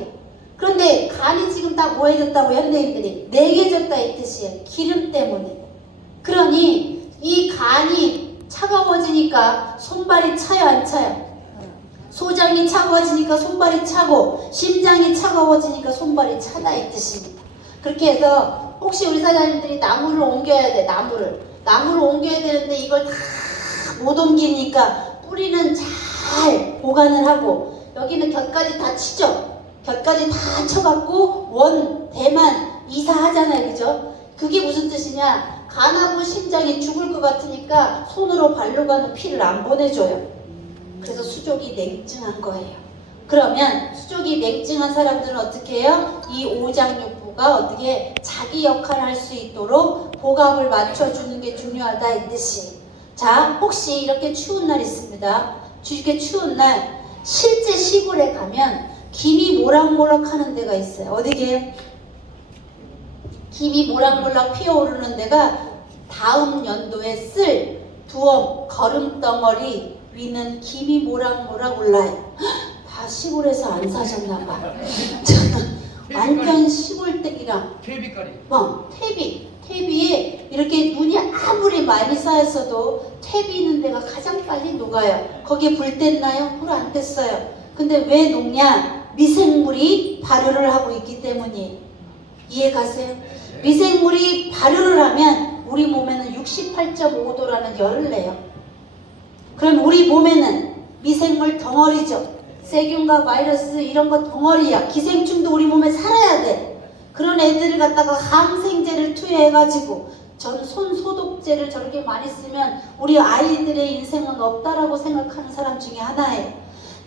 그런데 간이 지금 다 뭐 해졌다고 현대인들이? 내게졌다 이 뜻이에요. 기름 때문에. 그러니 이 간이 차가워지니까 손발이 차요 안 차요? 소장이 차가워지니까 손발이 차고 심장이 차가워지니까 손발이 차다 이 뜻입니다. 그렇게 해서 혹시 우리 사장님들이 나무를 옮겨야 돼. 나무를 옮겨야 되는데 이걸 다 못 옮기니까 뿌리는 잘 보관을 하고 여기는 곁까지 다 치죠. 곁까지 다 쳐갖고 원, 대만 이사하잖아요. 그죠? 그게 무슨 뜻이냐? 간하고 심장이 죽을 것 같으니까 손으로 발로 가는 피를 안 보내줘요. 그래서 수족이 냉증한 거예요. 그러면 수족이 냉증한 사람들은 어떻게 해요? 이 오장육부가 어떻게 자기 역할을 할 수 있도록 복압을 맞춰주는 게 중요하다 이 뜻이. 자, 혹시 이렇게 추운 날 있습니다. 이렇게 추운 날 실제 시골에 가면 김이 모락모락 하는 데가 있어요. 어디게요? 김이 모락모락 피어오르는 데가 다음 연도에 쓸 두엄, 거름덩어리 위는 김이 모락모락 올라요. 다 시골에서 안 사셨나봐. 완전 시골댁이랑 퇴비가리. 퇴비에 이렇게 눈이 아무리 많이 쌓였어도 퇴비 있는 데가 가장 빨리 녹아요. 거기에 불 뗐나요? 불 안 뗐어요. 근데 왜 녹냐? 미생물이 발효를 하고 있기 때문이에요. 이해 가세요? 미생물이 발효를 하면 우리 몸에는 68.5도라는 열을 내요. 그럼 우리 몸에는 미생물 덩어리죠. 세균과 바이러스 이런 거 덩어리야. 기생충도 우리 몸에 살아야 돼. 그런 애들을 갖다가 항생제를 투여해가지고 전 손 소독제를 저렇게 많이 쓰면 우리 아이들의 인생은 없다라고 생각하는 사람 중에 하나예요.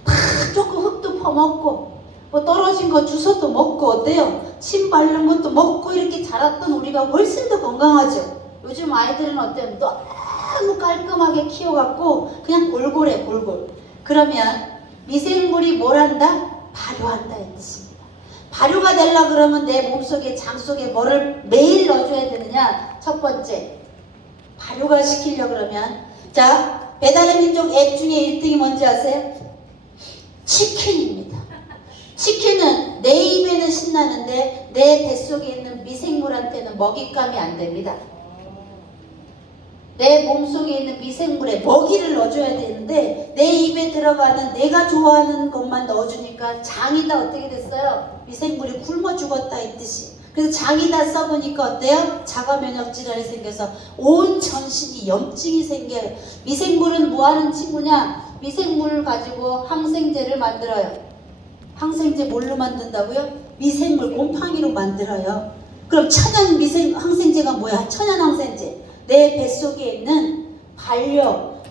다 조금 흙도 퍼먹고 뭐 떨어진 거 주워도 먹고 어때요? 침 바른 것도 먹고 이렇게 자랐던 우리가 훨씬 더 건강하죠. 요즘 아이들은 어때요? 너무 깔끔하게 키워갖고 그냥 골골해 골골. 그러면 미생물이 뭘 한다? 발효한다 이 뜻입니다. 발효가 되려 그러면 내 몸속에 장 속에 뭐를 매일 넣어줘야 되느냐? 첫 번째 발효가 시키려 그러면 자 배달의 민족 앱 중에 1등이 뭔지 아세요? 치킨입니다. 치킨은 내 입에는 신나는데 내 뱃속에 있는 미생물한테는 먹잇감이 안 됩니다. 내 몸속에 있는 미생물에 먹이를 넣어줘야 되는데 내 입에 들어가는 내가 좋아하는 것만 넣어주니까 장이 다 어떻게 됐어요? 미생물이 굶어 죽었다 이 뜻이. 그래서 장이 다 썩으니까 어때요? 자가 면역 질환이 생겨서 온 전신이 염증이 생겨요. 미생물은 뭐 하는 친구냐? 미생물을 가지고 항생제를 만들어요. 항생제 뭘로 만든다고요? 미생물 곰팡이로 만들어요. 그럼 천연 항생제가 뭐야? 천연 항생제. 내 뱃속에 있는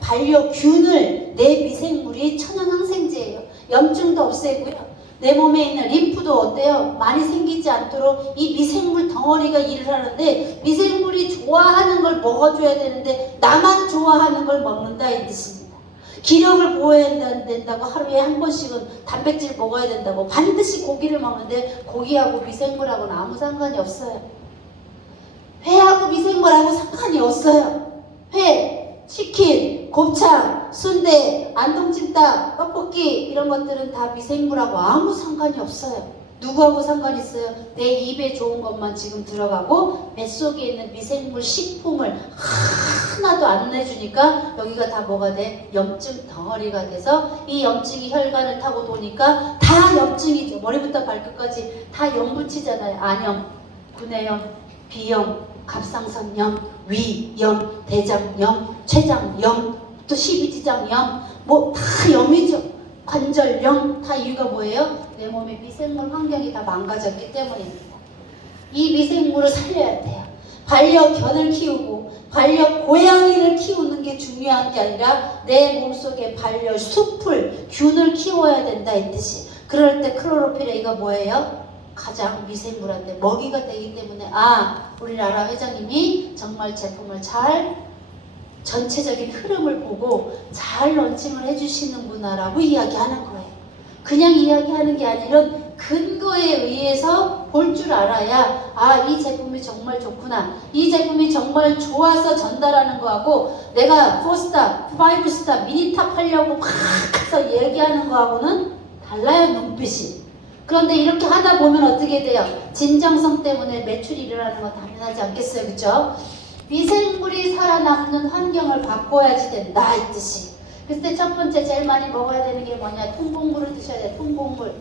반려균을 내 미생물이 천연 항생제예요. 염증도 없애고요. 내 몸에 있는 림프도 어때요? 많이 생기지 않도록 이 미생물 덩어리가 일을 하는데 미생물이 좋아하는 걸 먹어줘야 되는데 나만 좋아하는 걸 먹는다 이 뜻입니다. 기력을 보호해야 된다고 하루에 한 번씩은 단백질 먹어야 된다고 반드시 고기를 먹는데 고기하고 미생물하고는 아무 상관이 없어요. 회하고 미생물하고 상관이 없어요. 회, 치킨, 곱창, 순대, 안동찜닭, 떡볶이 이런 것들은 다 미생물하고 아무 상관이 없어요. 누구하고 상관이 있어요? 내 입에 좋은 것만 지금 들어가고 뱃속에 있는 미생물 식품을 하나도 안 내주니까 여기가 다 뭐가 돼? 염증 덩어리가 돼서 이 염증이 혈관을 타고 도니까 다 염증이죠. 머리부터 발끝까지 다 염 붙이잖아요. 안염, 구내염, 비염, 갑상선염, 위염, 대장염, 췌장염, 또 십이지장염, 뭐 다 염이죠. 관절염, 다 이유가 뭐예요? 내 몸의 미생물 환경이 다 망가졌기 때문입니다. 이 미생물을 살려야 돼요. 반려견을 키우고 반려고양이를 키우는 게 중요한 게 아니라 내 몸속에 반려숲을, 균을 키워야 된다 이 뜻이. 그럴 때 클로로필레이가 뭐예요? 가장 미생물한테 먹이가 되기 때문에 우리 라라 회장님이 정말 제품을 잘 전체적인 흐름을 보고 잘 런칭을 해주시는구나라고 이야기하는 거예요. 그냥 이야기하는 게 아니라 근거에 의해서 볼 줄 알아야 이 제품이 정말 좋구나. 이 제품이 정말 좋아서 전달하는 거하고 내가 4스타, 5스타, 미니탑 하려고 막 해서 얘기하는 거하고는 달라요, 눈빛이. 그런데 이렇게 하다 보면 어떻게 돼요? 진정성 때문에 매출이 일어나는 건 당연하지 않겠어요, 그렇죠? 미생물이 살아남는 환경을 바꿔야지 된다 이 뜻이. 그때 첫 번째 제일 많이 먹어야 되는 게 뭐냐? 통곡물을 드셔야 돼. 통곡물.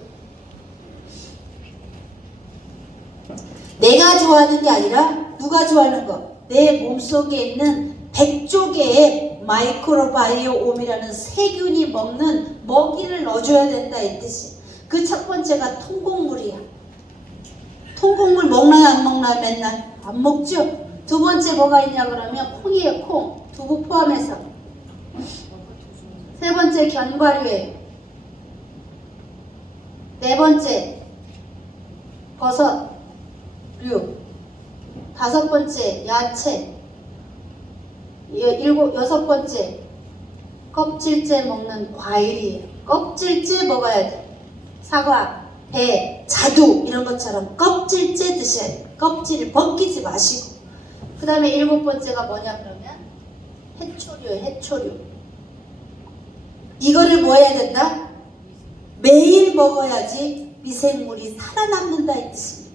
내가 좋아하는 게 아니라 누가 좋아하는 거? 내 몸속에 있는 100조 개의 마이크로바이오옴이라는 세균이 먹는 먹이를 넣어줘야 된다 이 뜻이. 그 첫 번째가 통곡물이야. 통곡물 먹나요 안 먹나요? 맨날 안 먹죠? 두 번째 뭐가 있냐 그러면 콩이에요. 콩. 두부 포함해서. 세 번째 견과류예요. 네 번째 버섯류. 다섯 번째 야채. 여섯 번째 껍질째 먹는 과일이에요. 껍질째 먹어야 돼. 사과, 배, 자두 이런 것처럼 껍질째 드셔야 돼요. 껍질을 벗기지 마시고. 그 다음에 일곱 번째가 뭐냐 그러면 해초류예요. 해초류. 이거를 뭐 해야 된다? 매일 먹어야지 미생물이 살아남는다 이 뜻입니다.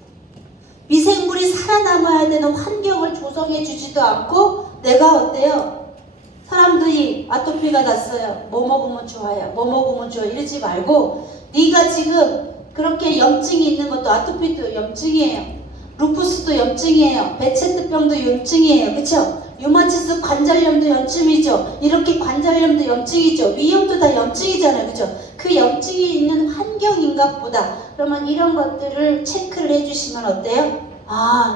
미생물이 살아남아야 되는 환경을 조성해 주지도 않고 내가 어때요? 사람들이 아토피가 났어요. 뭐 먹으면 좋아요. 뭐 먹으면 좋아요. 이러지 말고 네가 지금 그렇게 염증이 있는 것도 아토피도 염증이에요. 루푸스도 염증이에요. 베체트병도 염증이에요. 그쵸? 류마티스 관절염도 염증이죠. 이렇게 관절염도 염증이죠. 위염도 다 염증이잖아요. 그죠? 그 염증이 있는 환경인가 보다. 그러면 이런 것들을 체크를 해주시면 어때요?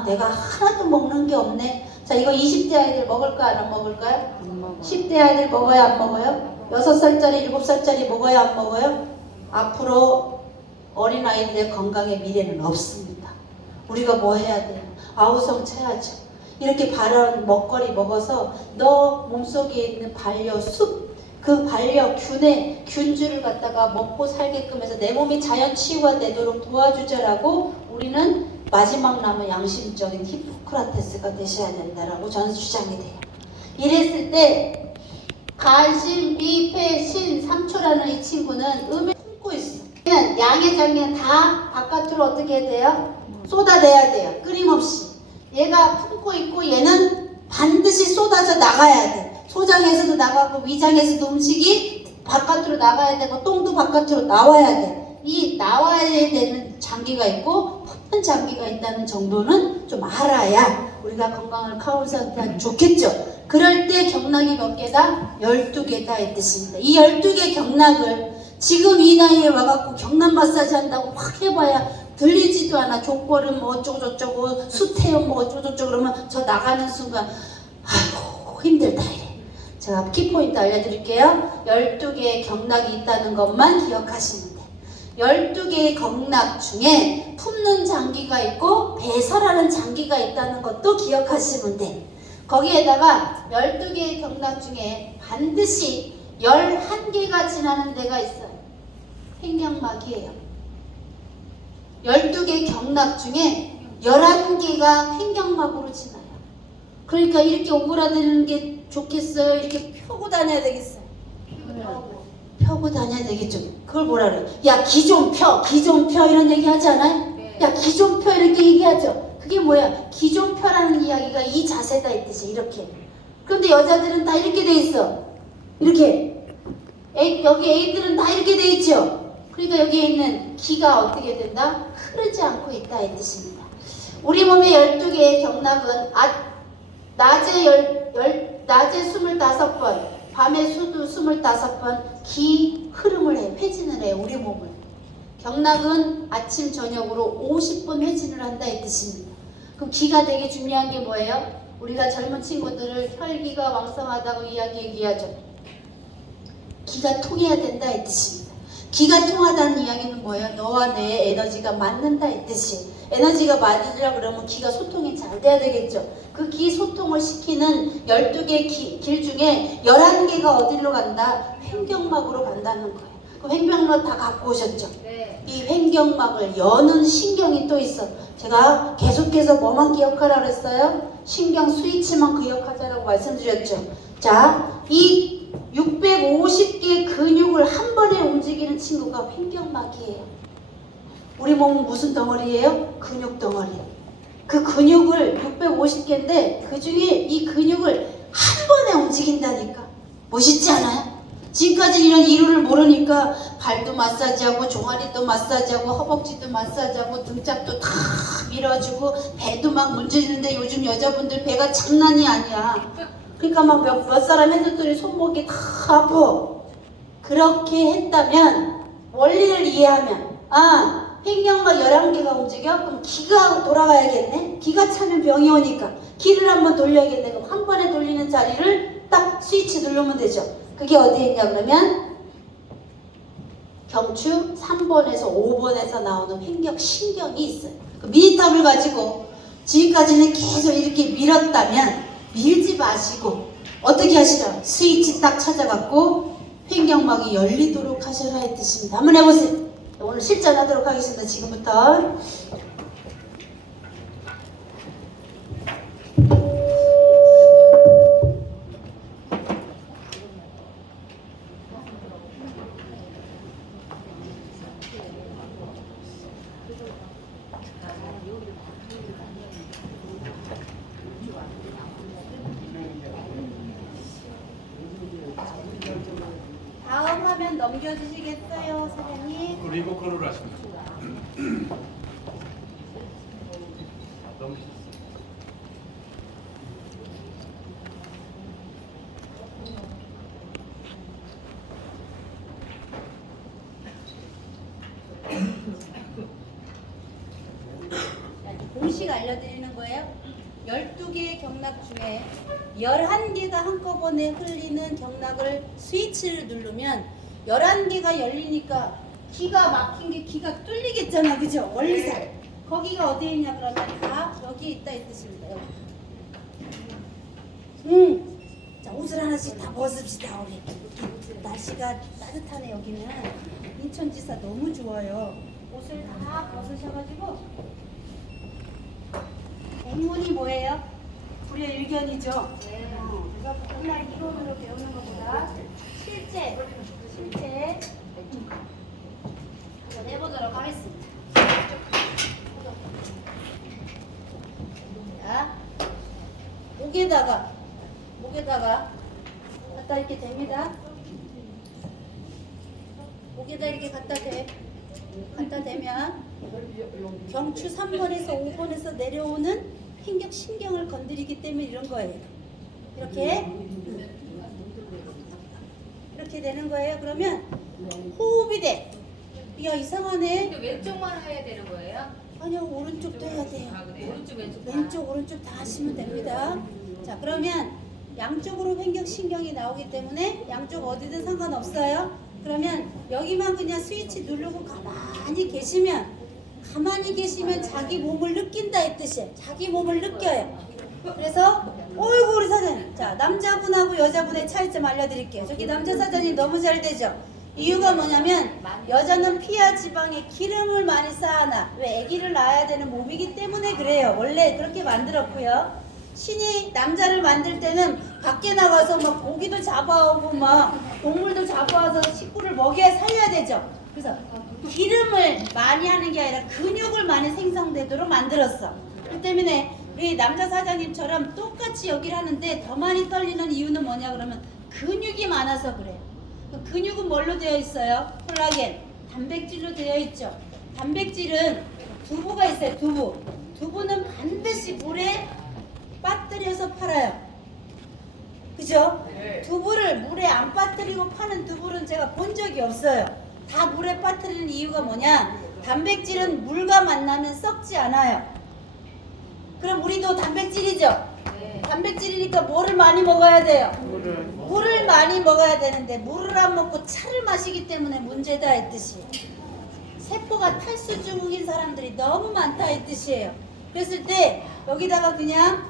내가 하나도 먹는 게 없네. 자, 이거 20대 아이들 먹을까요? 안 먹을까요? 안 먹어요. 10대 아이들 먹어요? 안 먹어요? 6살짜리, 7살짜리 먹어요? 안 먹어요? 앞으로 어린아이들의 건강의 미래는 없습니다. 우리가 뭐 해야 돼요? 아우성 쳐야죠. 이렇게 바른 먹거리 먹어서 너 몸속에 있는 반려숲, 그 반려균의 균주를 갖다가 먹고 살게끔 해서 내 몸이 자연 치유가 되도록 도와주자라고 우리는 마지막 남은 양심적인 히포크라테스가 되셔야 된다라고 저는 주장이 돼요. 이랬을 때 간신, 미패, 신, 삼초라는 이 친구는 음을 품고 있어. 양의 장면 다 바깥으로 어떻게 해야 돼요? 쏟아내야 돼요. 끊임없이. 얘가 품고 있고 얘는 반드시 쏟아져 나가야 돼. 소장에서도 나가고 위장에서도 음식이 바깥으로 나가야 되고 똥도 바깥으로 나와야 돼. 이 나와야 되는 장기가 있고 품는 장기가 있다는 정도는 좀 알아야 우리가 건강을 카운 상태가 좋겠죠. 그럴 때 경락이 몇 개다? 12개다 이 뜻입니다. 이 12개 경락을 지금 이 나이에 와갖고 경락 마사지 한다고 확 해봐야 들리지도 않아. 족골은 뭐 어쩌고저쩌고 수태염 뭐 어쩌고저쩌고 그러면 저 나가는 순간 아이고 힘들다 이래. 제가 키포인트 알려드릴게요. 12개의 경락이 있다는 것만 기억하시면 돼요. 12개의 경락 중에 품는 장기가 있고 배설하는 장기가 있다는 것도 기억하시면 돼. 거기에다가 12개의 경락 중에 반드시 11개가 지나는 데가 있어요. 횡격막이에요. 12개 경락 중에 11개가 횡격막으로 지나요. 그러니까 이렇게 오그라드는 게 좋겠어요? 이렇게 펴고 다녀야 되겠어요? 펴고 다녀야 되겠죠. 그걸 뭐라 그래요? 야, 기 좀 펴, 기 좀 펴, 이런 얘기 하지 않아요? 야, 기 좀 펴, 이렇게 얘기하죠. 그게 뭐야? 기 좀 펴라는 이야기가 이 자세다 했듯이 이렇게. 그런데 여자들은 다 이렇게 돼 있어. 이렇게. 여기 애들은 다 이렇게 돼 있죠. 그러니까 여기에 있는 기가 어떻게 된다? 흐르지 않고 있다 이 뜻입니다. 우리 몸의 12개의 경락은 낮에 25번, 밤에 25번 기 흐름을 해, 회진을 해, 우리 몸을. 경락은 아침 저녁으로 50번 회진을 한다 이 뜻입니다. 그럼 기가 되게 중요한 게 뭐예요? 우리가 젊은 친구들을 혈기가 왕성하다고 얘기하죠. 기가 통해야 된다 이 뜻입니다. 기가 통하다는 이야기는 뭐예요? 너와 내 에너지가 맞는다 이 뜻이. 에너지가 맞으려 그러면 기가 소통이 잘 돼야 되겠죠. 그 기 소통을 시키는 12개 길 중에 11개가 어디로 간다? 횡격막으로 간다는 거예요. 그 횡격막 다 갖고 오셨죠? 네. 이 횡격막을 여는 신경이 또 있어. 제가 계속해서 뭐만 기억하라 그랬어요? 신경 스위치만 기억하자라고 말씀드렸죠. 자, 이 650개 근육을 한 번에 움직이는 친구가 횡격막이에요. 우리 몸은 무슨 덩어리예요? 근육 덩어리. 그 근육을 650개인데 그 중에 이 근육을 한 번에 움직인다니까. 멋있지 않아요? 지금까지 이런 이유를 모르니까 발도 마사지하고 종아리도 마사지하고 허벅지도 마사지하고 등짝도 다 밀어주고 배도 막 문지르는데 요즘 여자분들 배가 장난이 아니야. 그러니까 막 몇 사람 했더니 손목이 다 아파. 그렇게 했다면 원리를 이해하면 횡격막 11개가 움직여? 그럼 기가 돌아가야겠네? 기가 차면 병이 오니까 기를 한번 돌려야겠네. 그럼 한 번에 돌리는 자리를 딱 스위치 누르면 되죠. 그게 어디에 있냐 그러면 경추 3번에서 5번에서 나오는 횡격신경이 있어요. 그 미니탑을 가지고 지금까지는 계속 이렇게 밀었다면 밀지 마시고 어떻게 하시죠? 스위치 딱 찾아갖고 횡격막이 열리도록 하셔라 이 뜻입니다. 한번 해보세요. 오늘 실전하도록 하겠습니다. 지금부터. 다음 화면 넘겨주시겠어요, 사장님? 리모컨으로 하십니다. 공식 알려드리는 거예요. 12개의 경락 중에 11개가 한꺼번에 흘리는 경락을 스위치를 누르면 11개가 열리니까 기가 막힌 게 기가 뚫리겠잖아. 그죠? 원리상. 거기가 어디에 있냐 그러면 다 여기에 있다 이 뜻입니다. 여기. 자, 옷을 하나씩 다 벗읍시다. 우리 날씨가 따뜻하네. 여기는 인천지사 너무 좋아요. 옷을 다 벗으셔가지고 공문이 뭐예요? 불의 일견이죠. 그래서 맨날 이론으로 배우는 것보다 실제 한번 해보도록 하겠습니다. 자, 목에다가 갖다 이렇게 댑니다. 목에다 이렇게 갖다 대면 경추 3번에서 5번에서 내려오는 횡격신경을 건드리기 때문에 이런 거예요. 이렇게 되는 거예요. 그러면 호흡이 돼. 야, 이상하네. 왼쪽만 해야 되는 거예요? 아니요, 오른쪽도 해야 돼요. 그래요? 왼쪽 다 하시면 됩니다. 자, 그러면 양쪽으로 횡격신경이 나오기 때문에 양쪽 어디든 상관없어요. 그러면 여기만 그냥 스위치 누르고 가만히 계시면 자기 몸을 느낀다 이 뜻이에요. 자기 몸을 느껴요. 그래서 어이구 우리 사장님, 자 남자분하고 여자분의 차이점 알려드릴게요. 저기 남자 사장님 너무 잘 되죠. 이유가 뭐냐면 여자는 피하 지방에 기름을 많이 쌓아놔. 왜? 아기를 낳아야 되는 몸이기 때문에 그래요. 원래 그렇게 만들었고요. 신이 남자를 만들 때는 밖에 나가서 막 고기도 잡아오고 막 동물도 잡아와서 식구를 먹여야 살려야 되죠. 그래서 기름을 많이 하는 게 아니라 근육을 많이 생성되도록 만들었어. 그 때문에 우리 남자 사장님처럼 똑같이 여기를 하는데 더 많이 떨리는 이유는 뭐냐 그러면 근육이 많아서 그래요. 그 근육은 뭘로 되어 있어요? 콜라겐, 단백질로 되어 있죠. 단백질은 두부가 있어요. 두부는 반드시 물에 빠뜨려서 팔아요. 그죠? 두부를 물에 안 빠뜨리고 파는 두부는 제가 본 적이 없어요. 다 물에 빠뜨리는 이유가 뭐냐? 단백질은 물과 만나면 썩지 않아요. 그럼 우리도 단백질이죠? 단백질이니까 뭐를 많이 먹어야 돼요? 물을 많이 먹어야 되는데 물을 안 먹고 차를 마시기 때문에 문제다 했듯이 세포가 탈수 중인 사람들이 너무 많다 했듯이에요. 그랬을 때 여기다가 그냥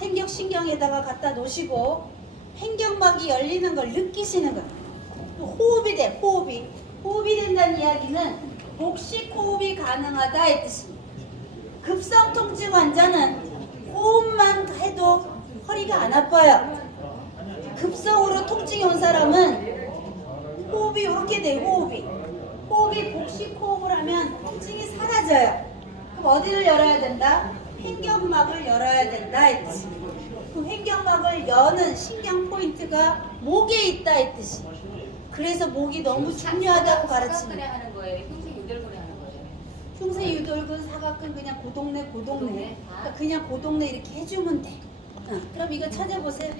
생격신경에다가 갖다 놓으시고 횡격막이 열리는 걸 느끼시는 거예요. 호흡이 돼. 호흡이 된다는 이야기는 복식 호흡이 가능하다 했듯이 급성 통증 환자는 호흡만 해도 허리가 안 아파요. 급성으로 통증이 온 사람은 호흡이 이렇게 돼요. 호흡이 복식 호흡을 하면 통증이 사라져요. 그럼 어디를 열어야 된다? 횡격막을 열어야 된다 했듯이. 그 횡격막을 여는 신경 포인트가 목에 있다 했듯이. 그래서 목이 너무 중요하다고 가르치는 사각근에 하는 거예요? 흉쇄 유돌근에 하는 거예요? 흉쇄 유돌근 사각근 그냥 고동네 그냥 고동네 이렇게 해주면 돼. 그럼 이거 찾아보세요.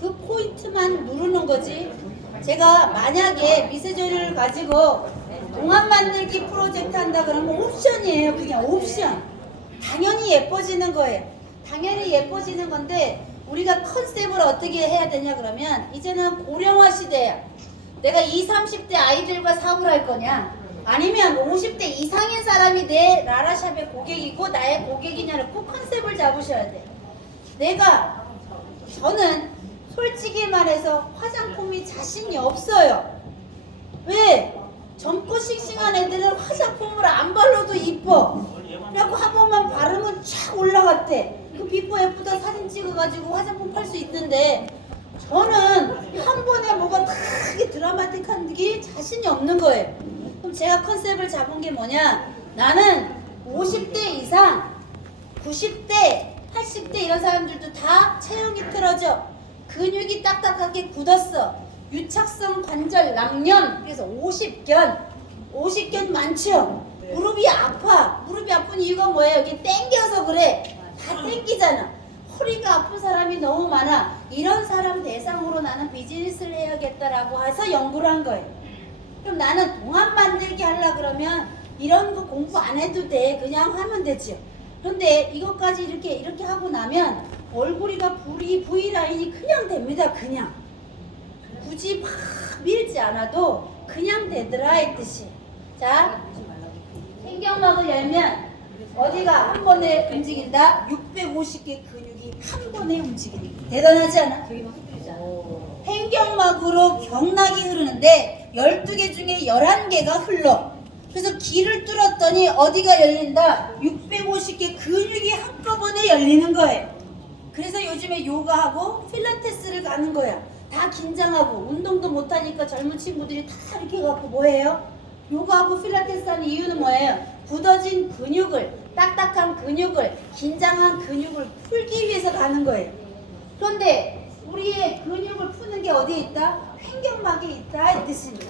그 포인트만 누르는 거지. 제가 만약에 미세저리를 가지고 동안 만들기 프로젝트 한다 그러면 옵션이에요. 그냥 옵션. 당연히 예뻐지는 거예요. 당연히 예뻐지는 건데 우리가 컨셉을 어떻게 해야 되냐 그러면 이제는 고령화 시대야. 내가 20, 30대 아이들과 사업을 할 거냐 아니면 50대 이상인 사람이 내 라라샵의 고객이고 나의 고객이냐를 꼭 컨셉을 잡으셔야 돼요. 저는 솔직히 말해서 화장품이 자신이 없어요. 왜? 젊고 싱싱한 애들은 화장품을 안 발라도 이뻐. 그래갖고 한 번만 바르면 쫙 올라갔대. 그 비포 애프터 사진 찍어가지고 화장품 팔 수 있는데 저는 한 번에 뭐가 다 이게 드라마틱한 게 자신이 없는 거예요. 그럼 제가 컨셉을 잡은 게 뭐냐? 나는 50대 이상, 90대, 80대 이런 사람들도 다 체형이 틀어져. 근육이 딱딱하게 굳었어. 유착성 관절 낭염. 그래서 50견 많죠? 무릎이 아파. 무릎이 아픈 이유가 뭐예요? 여기 땡겨서 그래. 다 땡기잖아. 허리가 아픈 사람이 너무 많아. 이런 사람 대상으로 나는 비즈니스를 해야겠다라고 해서 연구를 한 거예요. 그럼 나는 동안 만들기 하려 그러면 이런 거 공부 안 해도 돼. 그냥 하면 되죠. 그런데 이것까지 이렇게 하고 나면 얼굴이가 V라인이 그냥 됩니다. 그냥. 굳이 막 밀지 않아도 그냥 되더라 했듯이. 자, 횡격막을 열면 어디가 한 번에 움직인다? 650개 근육이 한 번에 움직인다. 대단하지 않아? 횡격막으로 경락이 흐르는데 12개 중에 11개가 흘러. 그래서 길을 뚫었더니 어디가 열린다? 650개 근육이 한꺼번에 열리는 거예요. 그래서 요즘에 요가하고 필라테스를 가는 거야. 다 긴장하고 운동도 못하니까 젊은 친구들이 다 이렇게 해갖고 뭐해요? 요가하고 필라테스 하는 이유는 뭐예요? 굳어진 근육을, 딱딱한 근육을, 긴장한 근육을 풀기 위해서 가는 거예요. 그런데 우리의 근육을 푸는 게 어디에 있다? 횡격막에 있다 이 뜻입니다.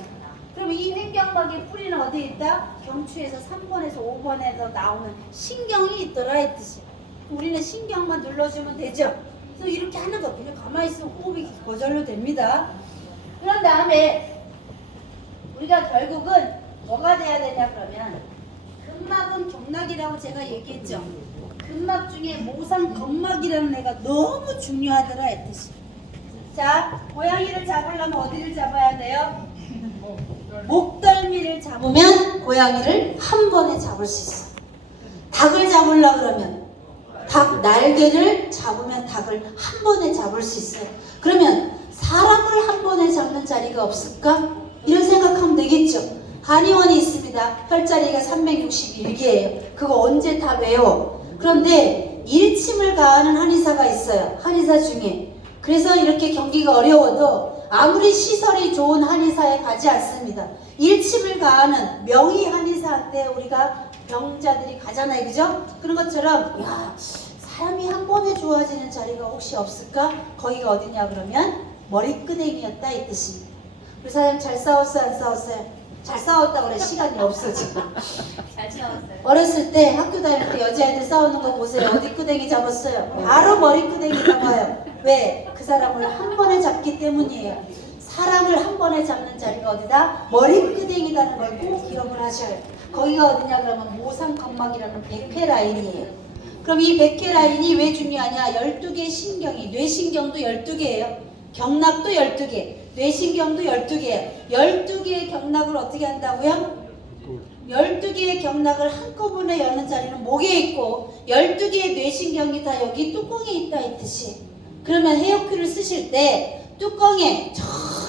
그럼 이 횡격막의 뿌리는 어디에 있다? 경추에서 3번에서 5번에서 나오는 신경이 있더라 이 뜻이에요. 우리는 신경만 눌러주면 되죠. 그래서 이렇게 하는 거 그냥 가만히 있으면 호흡이 저절로 됩니다. 그런 다음에 우리가 결국은 뭐가 돼야 되냐 그러면 근막은 경락이라고 제가 얘기했죠. 근막 중에 모상 건막이라는 애가 너무 중요하더라 이 뜻이. 자, 고양이를 잡으려면 어디를 잡아야 돼요? 목덜미를 잡으면 고양이를 한 번에 잡을 수 있어. 닭을 잡으려 그러면 닭 날개를 잡으면 닭을 한 번에 잡을 수 있어요. 그러면 사람을 한 번에 잡는 자리가 없을까? 이런 생각하면 되겠죠. 한의원이 있습니다. 혈자리가 361개예요. 그거 언제 다 외워. 그런데 일침을 가하는 한의사가 있어요. 한의사 중에. 그래서 이렇게 경기가 어려워도 아무리 시설이 좋은 한의사에 가지 않습니다. 일침을 가하는 명의 한의사한테 우리가 병자들이 가잖아요. 그죠? 그런 것처럼 야, 사람이 한 번에 좋아지는 자리가 혹시 없을까? 거기가 어디냐 그러면 머리끄댕이였다 이 뜻입니다. 우리 사장님 잘 싸웠어요? 안 싸웠어요? 잘 싸웠다 그래. 시간이 없어 지금. 잘 싸웠어요. 어렸을 때 학교 다닐 때 여자애들 싸우는 거 보세요. 어디 끄댕이 잡았어요? 바로 머리끄댕이 잡아요. 왜? 그 사람을 한 번에 잡기 때문이에요. 사람을 한 번에 잡는 자리가 어디다? 머리끄댕이라는 걸 꼭 기억을 하셔요. 거기가 어디냐 그러면 모상건막이라는 백회 라인이에요. 그럼 이 백회 라인이 왜 중요하냐? 12개의 신경이, 뇌신경도 12개예요. 경락도 12개, 뇌신경도 12개예요. 12개의 경락을 어떻게 한다고요? 12개의 경락을 한꺼번에 여는 자리는 목에 있고 12개의 뇌신경이 다 여기 뚜껑에 있다 이 뜻이에요. 그러면 헤어큐를 쓰실 때 뚜껑에 저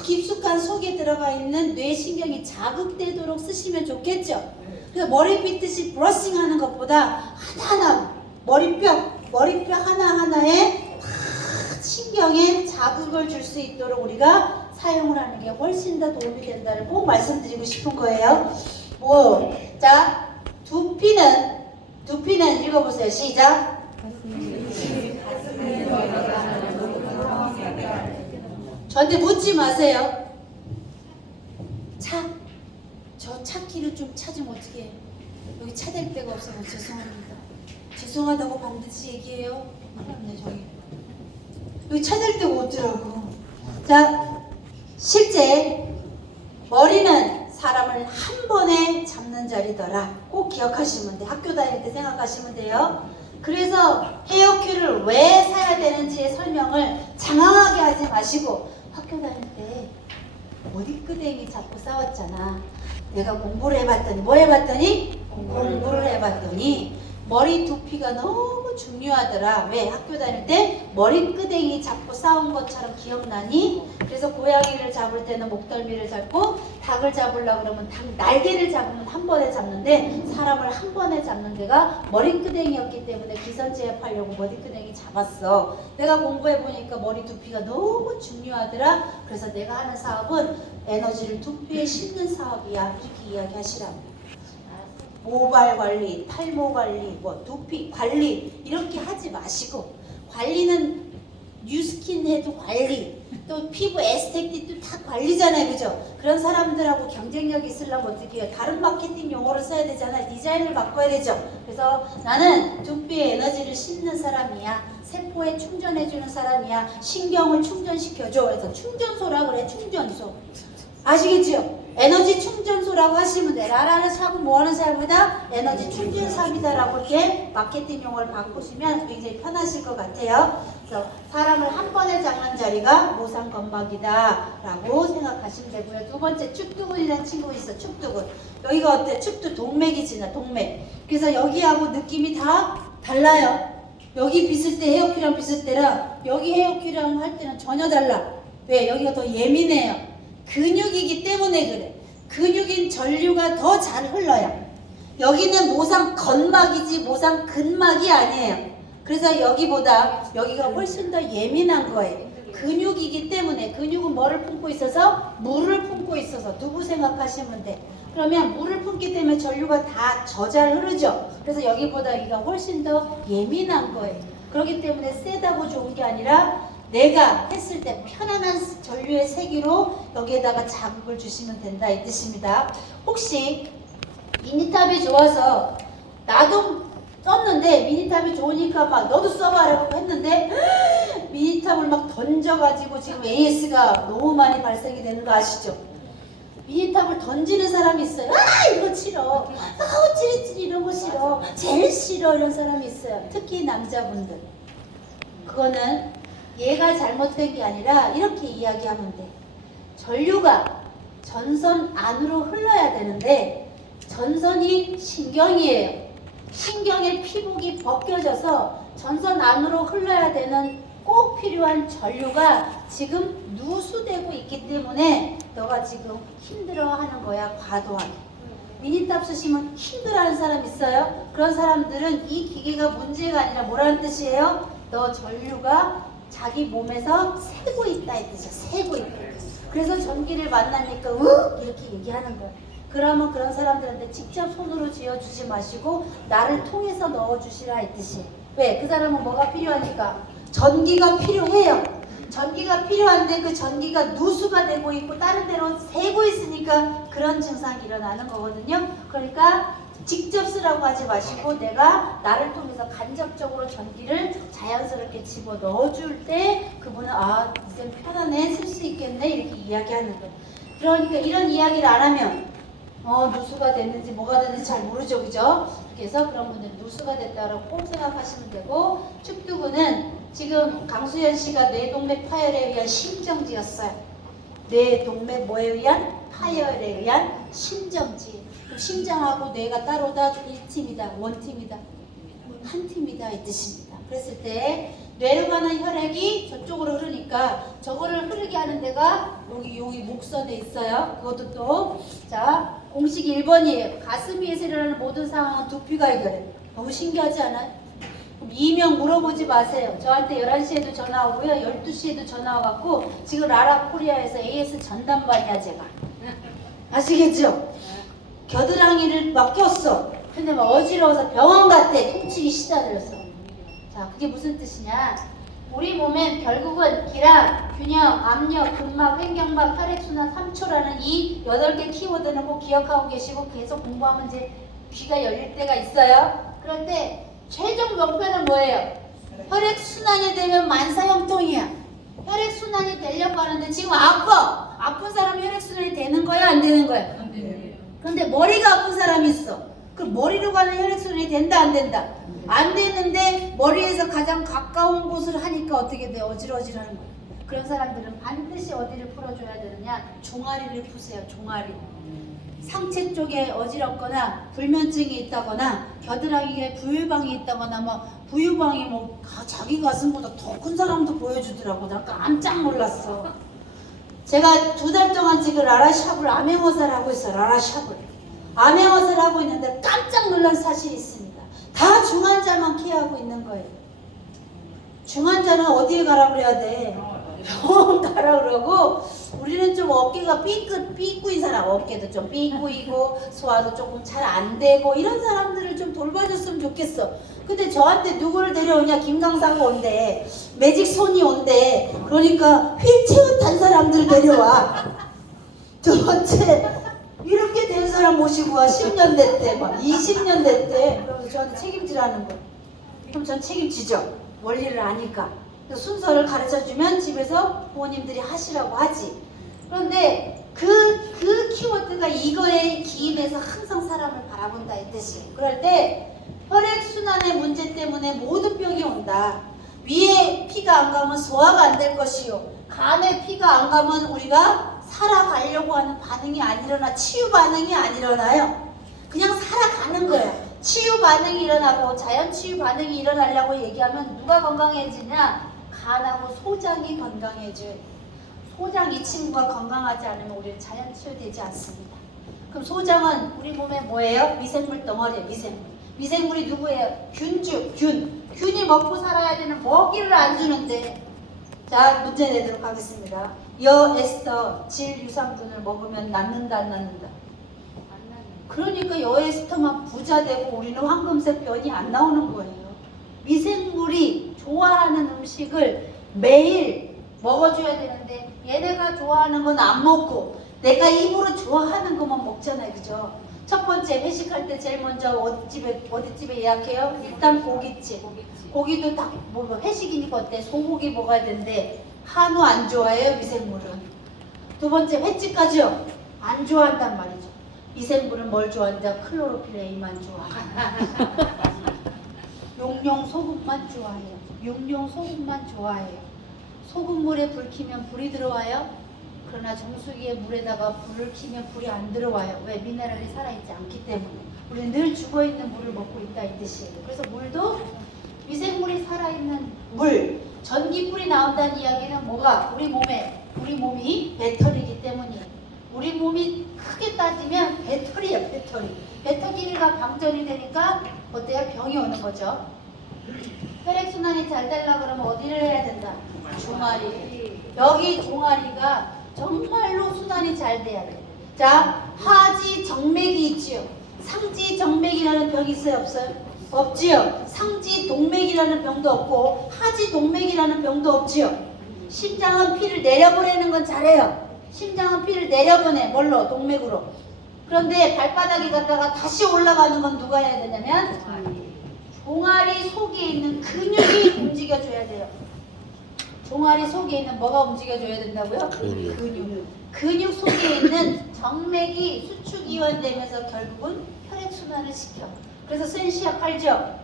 깊숙한 속에 들어가 있는 뇌신경이 자극되도록 쓰시면 좋겠죠. 그래서 머리 빗듯이 브러싱 하는 것보다 하나하나 머리뼈 하나하나에 신경에 자극을 줄 수 있도록 우리가 사용을 하는 게 훨씬 더 도움이 된다는 꼭 말씀드리고 싶은 거예요. 자, 두피는 읽어보세요. 시작. 저한테 묻지 마세요. 저 찾기를 좀 찾으면 어떻게 해요? 여기 찾을 데가 없어서 죄송합니다. 죄송하다고 반드시 얘기해요. 그렇네 저기. 여기 찾을 데가 없더라고. 자, 실제 머리는 사람을 한 번에 잡는 자리더라. 꼭 기억하시면 돼. 학교 다닐 때 생각하시면 돼요. 그래서 헤어큐를 왜 사야 되는지의 설명을 장황하게 하지 마시고 학교 다닐 때 머리끄댕이 잡고 싸웠잖아. 내가 공부를 해봤더니 공부를 해봤더니 머리 두피가 너무 중요하더라. 왜? 학교 다닐 때 머리끄댕이 잡고 싸운 것처럼 기억나니? 그래서 고양이를 잡을 때는 목덜미를 잡고 닭을 잡으려고 그러면 닭 날개를 잡으면 한 번에 잡는데 사람을 한 번에 잡는 데가 머리끄댕이였기 때문에 기선제압하려고 머리끄댕이 잡았어. 내가 공부해보니까 머리 두피가 너무 중요하더라. 그래서 내가 하는 사업은 에너지를 두피에 심는 사업이야. 이렇게 이야기하시라고. 모발 관리, 탈모 관리, 두피 관리 이렇게 하지 마시고 관리는 뉴스킨 해도 관리, 또 피부 에스테틱도 다 관리잖아요, 그죠? 그런 사람들하고 경쟁력 있으려면 어떻게 해요? 다른 마케팅 용어를 써야 되잖아요. 디자인을 바꿔야 되죠. 그래서 나는 두피에 에너지를 싣는 사람이야. 세포에 충전해주는 사람이야. 신경을 충전시켜줘. 그래서 충전소라고 그래, 충전소. 아시겠죠? 에너지 충전소라고 하시면 돼. 라라는 샵은 뭐하는 샵이다? 에너지 충전샵이다라고 이렇게 마케팅 용어를 바꾸시면 굉장히 편하실 것 같아요. 그래서 사람을 한 번에 잡는 자리가 모상건막이다 라고 생각하시면 되고요. 두 번째 축두근이라는 친구가 있어. 축두근. 여기가 어때? 축두 동맥이 지나 동맥. 그래서 여기하고 느낌이 다 달라요. 여기 빗을 때 헤어큐랑 빗을 때랑 여기 헤어큐랑 할 때는 전혀 달라. 왜? 여기가 더 예민해요. 근육이기 때문에 그래. 근육인 전류가 더 잘 흘러요. 여기는 모상건막이지 모상근막이 아니에요. 그래서 여기보다 여기가 훨씬 더 예민한 거예요. 근육이기 때문에. 근육은 뭐를 품고 있어서? 물을 품고 있어서. 두부 생각하시면 돼. 그러면 물을 품기 때문에 전류가 다 잘 흐르죠. 그래서 여기보다 여기가 훨씬 더 예민한 거예요. 그렇기 때문에 세다고 좋은 게 아니라 내가 했을 때 편안한 전류의 세기로 여기에다가 자극을 주시면 된다 이 뜻입니다. 혹시 미니탑이 좋아서 나도 썼는데 미니탑이 좋으니까 막 너도 써봐라고 했는데 미니탑을 막 던져가지고 지금 AS가 너무 많이 발생이 되는 거 아시죠? 미니탑을 던지는 사람이 있어요. 이거 싫어. 찌릿찌릿 이런 거 싫어. 제일 싫어 이런 사람이 있어요. 특히 남자분들. 그거는 얘가 잘못된 게 아니라 이렇게 이야기하면 돼. 전류가 전선 안으로 흘러야 되는데 전선이 신경이에요. 신경의 피복이 벗겨져서 전선 안으로 흘러야 되는 꼭 필요한 전류가 지금 누수되고 있기 때문에 너가 지금 힘들어하는 거야. 과도하게. 미니탑 쓰시면 힘들어하는 사람 있어요? 그런 사람들은 이 기계가 문제가 아니라 뭐라는 뜻이에요? 너 전류가 자기 몸에서 새고 있다 이 뜻이야. 새고 있다. 그래서 전기를 만나니까 이렇게 얘기하는 거야. 그러면 그런 사람들한테 직접 손으로 쥐어주지 마시고 나를 통해서 넣어주시라 이 뜻이. 왜? 그 사람은 뭐가 필요하니까? 전기가 필요해요. 전기가 필요한데 그 전기가 누수가 되고 있고 다른 데로 새고 있으니까 그런 증상이 일어나는 거거든요. 그러니까 직접 쓰라고 하지 마시고 내가 나를 통해서 간접적으로 전기를 자연스럽게 집어 넣어줄 때 그분은 아 이제 편안해 쓸 수 있겠네 이렇게 이야기하는 거예요. 그러니까 이런 이야기를 안 하면 누수가 됐는지 뭐가 됐는지 잘 모르죠, 그죠? 그래서 그런 분들은 누수가 됐다라고 꼭 생각하시면 되고 축두구는 지금 강수연 씨가 뇌동맥 파열에 의한 심정지였어요. 뇌동맥 뭐에 의한? 파열에 의한 심정지. 심장하고 뇌가 따로다 1팀이다, 원팀이다, 한 팀이다 이 뜻입니다. 그랬을 때 뇌로 가는 혈액이 저쪽으로 흐르니까 저거를 흐르게 하는 데가 여기 목선에 있어요. 그것도 또 자 공식 1번이에요. 가슴 위에서 일어나는 모든 상황은 두피가 해결해. 너무 신기하지 않아요? 그럼 이명 물어보지 마세요. 저한테 11시에도 전화 오고요. 12시에도 전화 와갖고 지금 라라코리아에서 AS 전담반이야 제가. 아시겠죠? 겨드랑이를 막 꼈어. 근데 막 어지러워서 병원 갔대. 통증이 시달렸어. 자, 그게 무슨 뜻이냐? 우리 몸엔 결국은 기랑, 균형, 압력, 근막, 횡격막, 혈액순환, 3초라는 이 8개 키워드는 꼭 기억하고 계시고 계속 공부하면 이제 귀가 열릴 때가 있어요. 그럴 때 최종 목표는 뭐예요? 혈액순환이 되면 만사형통이야. 혈액순환이 되려고 하는데 지금 아파. 아픈 사람 혈액순환이 되는 거야? 안 되는 거야? 안 돼요. 그런데 머리가 아픈 사람이 있어. 그 머리로 가는 혈액순환이 된다 안 된다? 안 되는데 머리에서 가장 가까운 곳을 하니까 어떻게 돼? 어질어질하는 거야. 그런 사람들은 반드시 어디를 풀어줘야 되느냐? 종아리를 푸세요. 종아리. 상체 쪽에 어지럽거나 불면증이 있다거나 겨드랑이에 부유방이 있다거나 부유방이 자기 가슴보다 더 큰 사람도 보여주더라고. 나 깜짝 놀랐어. 제가 2달 동안 지금 라라샵을 암행어사를 하고 있어요. 라라샵을. 암행어사를 하고 있는데 깜짝 놀란 사실이 있습니다. 다 중환자만 케어하고 있는 거예요. 중환자는 어디에 가라 그래야 돼? 병원 가라 그러고 우리는 좀 어깨가 삐꾸인 사람, 어깨도 좀 삐꾸이고 소화도 조금 잘 안 되고 이런 사람들을 좀 돌봐줬으면 좋겠어. 근데 저한테 누구를 데려오냐? 김강사가 온대. 매직손이 온대. 그러니까 휠체어 탄 사람들을 데려와. 두 번째 이렇게 된 사람 모시고 와. 10년 됐대, 20년 됐대. 그러면서 저한테 책임지라는 거예요. 그럼 전 책임지죠. 원리를 아니까. 순서를 가르쳐주면 집에서 부모님들이 하시라고 하지. 그런데 그 키워드가 이거에 기인해서 항상 사람을 바라본다 이 뜻이에요. 그럴 때 혈액순환의 문제 때문에 모든 병이 온다. 위에 피가 안 가면 소화가 안 될 것이요. 간에 피가 안 가면 우리가 살아가려고 하는 반응이 안 일어나. 치유 반응이 안 일어나요. 그냥 살아가는 거야. 치유 반응이 일어나고 자연 치유 반응이 일어나려고 얘기하면 누가 건강해지냐? 간하고 소장이 건강해져요. 소장 이 친구가 건강하지 않으면 우리는 자연 치유되지 않습니다. 그럼 소장은 우리 몸에 뭐예요? 미생물 덩어리예요. 미생물이 누구예요? 균이 먹고 살아야 되는 먹이를 안 주는데. 자, 문제 내도록 하겠습니다. 여에스터 질 유산균을 먹으면 낫는다 안 낫는다? 그러니까 여에스터만 부자 되고 우리는 황금색 변이 안 나오는 거예요. 미생물이 좋아하는 음식을 매일 먹어줘야 되는데 얘네가 좋아하는 건 안 먹고 내가 입으로 좋아하는 것만 먹잖아요. 그죠? 첫 번째 회식할 때 제일 먼저 어디집에 예약해요? 일단 고깃집. 고기도 딱 회식이니까 어때? 소고기 먹어야 되는데 한우 안 좋아해요. 미생물은. 두 번째 횟집까지요. 안 좋아한단 말이죠. 미생물은 뭘 좋아한다? 클로로필 A만 좋아해요. 용용 소금만 좋아해요. 용용 소금만 좋아해요. 소금물에 불 켜면 불이 들어와요. 그러나 정수기에 물에다가 불을 켜면 불이 안 들어와요. 왜? 미네랄이 살아있지 않기 때문에. 우리는 늘 죽어있는 물을 먹고 있다 이 뜻이에요. 그래서 물도 미생물이 살아있는 물, 전기불이 나온다는 이야기는 뭐가? 우리 몸이 배터리이기 때문이에요. 우리 몸이 크게 따지면 배터리야, 배터리. 배터리가 방전이 되니까 어때요? 병이 오는 거죠. 혈액순환이 잘 되려고 그러면 어디를 해야 된다? 종아리. 여기 종아리가 정말로 순환이 잘 돼야 돼. 자, 하지정맥이 있지요. 상지정맥이라는 병이 있어요, 없어요? 없지요. 상지동맥이라는 병도 없고 하지동맥이라는 병도 없지요. 심장은 피를 내려보내는 건 잘해요. 심장은 피를 내려보내. 뭘로? 동맥으로. 그런데 발바닥에 갔다가 다시 올라가는 건 누가 해야 되냐면 종아리 속에 있는 근육이 움직여줘야 돼요. 종아리 속에 있는 뭐가 움직여줘야 된다고요? 근육. 근육 속에 있는 정맥이 수축이완되면서 결국은 혈액순환을 시켜. 그래서 센시아 팔죠?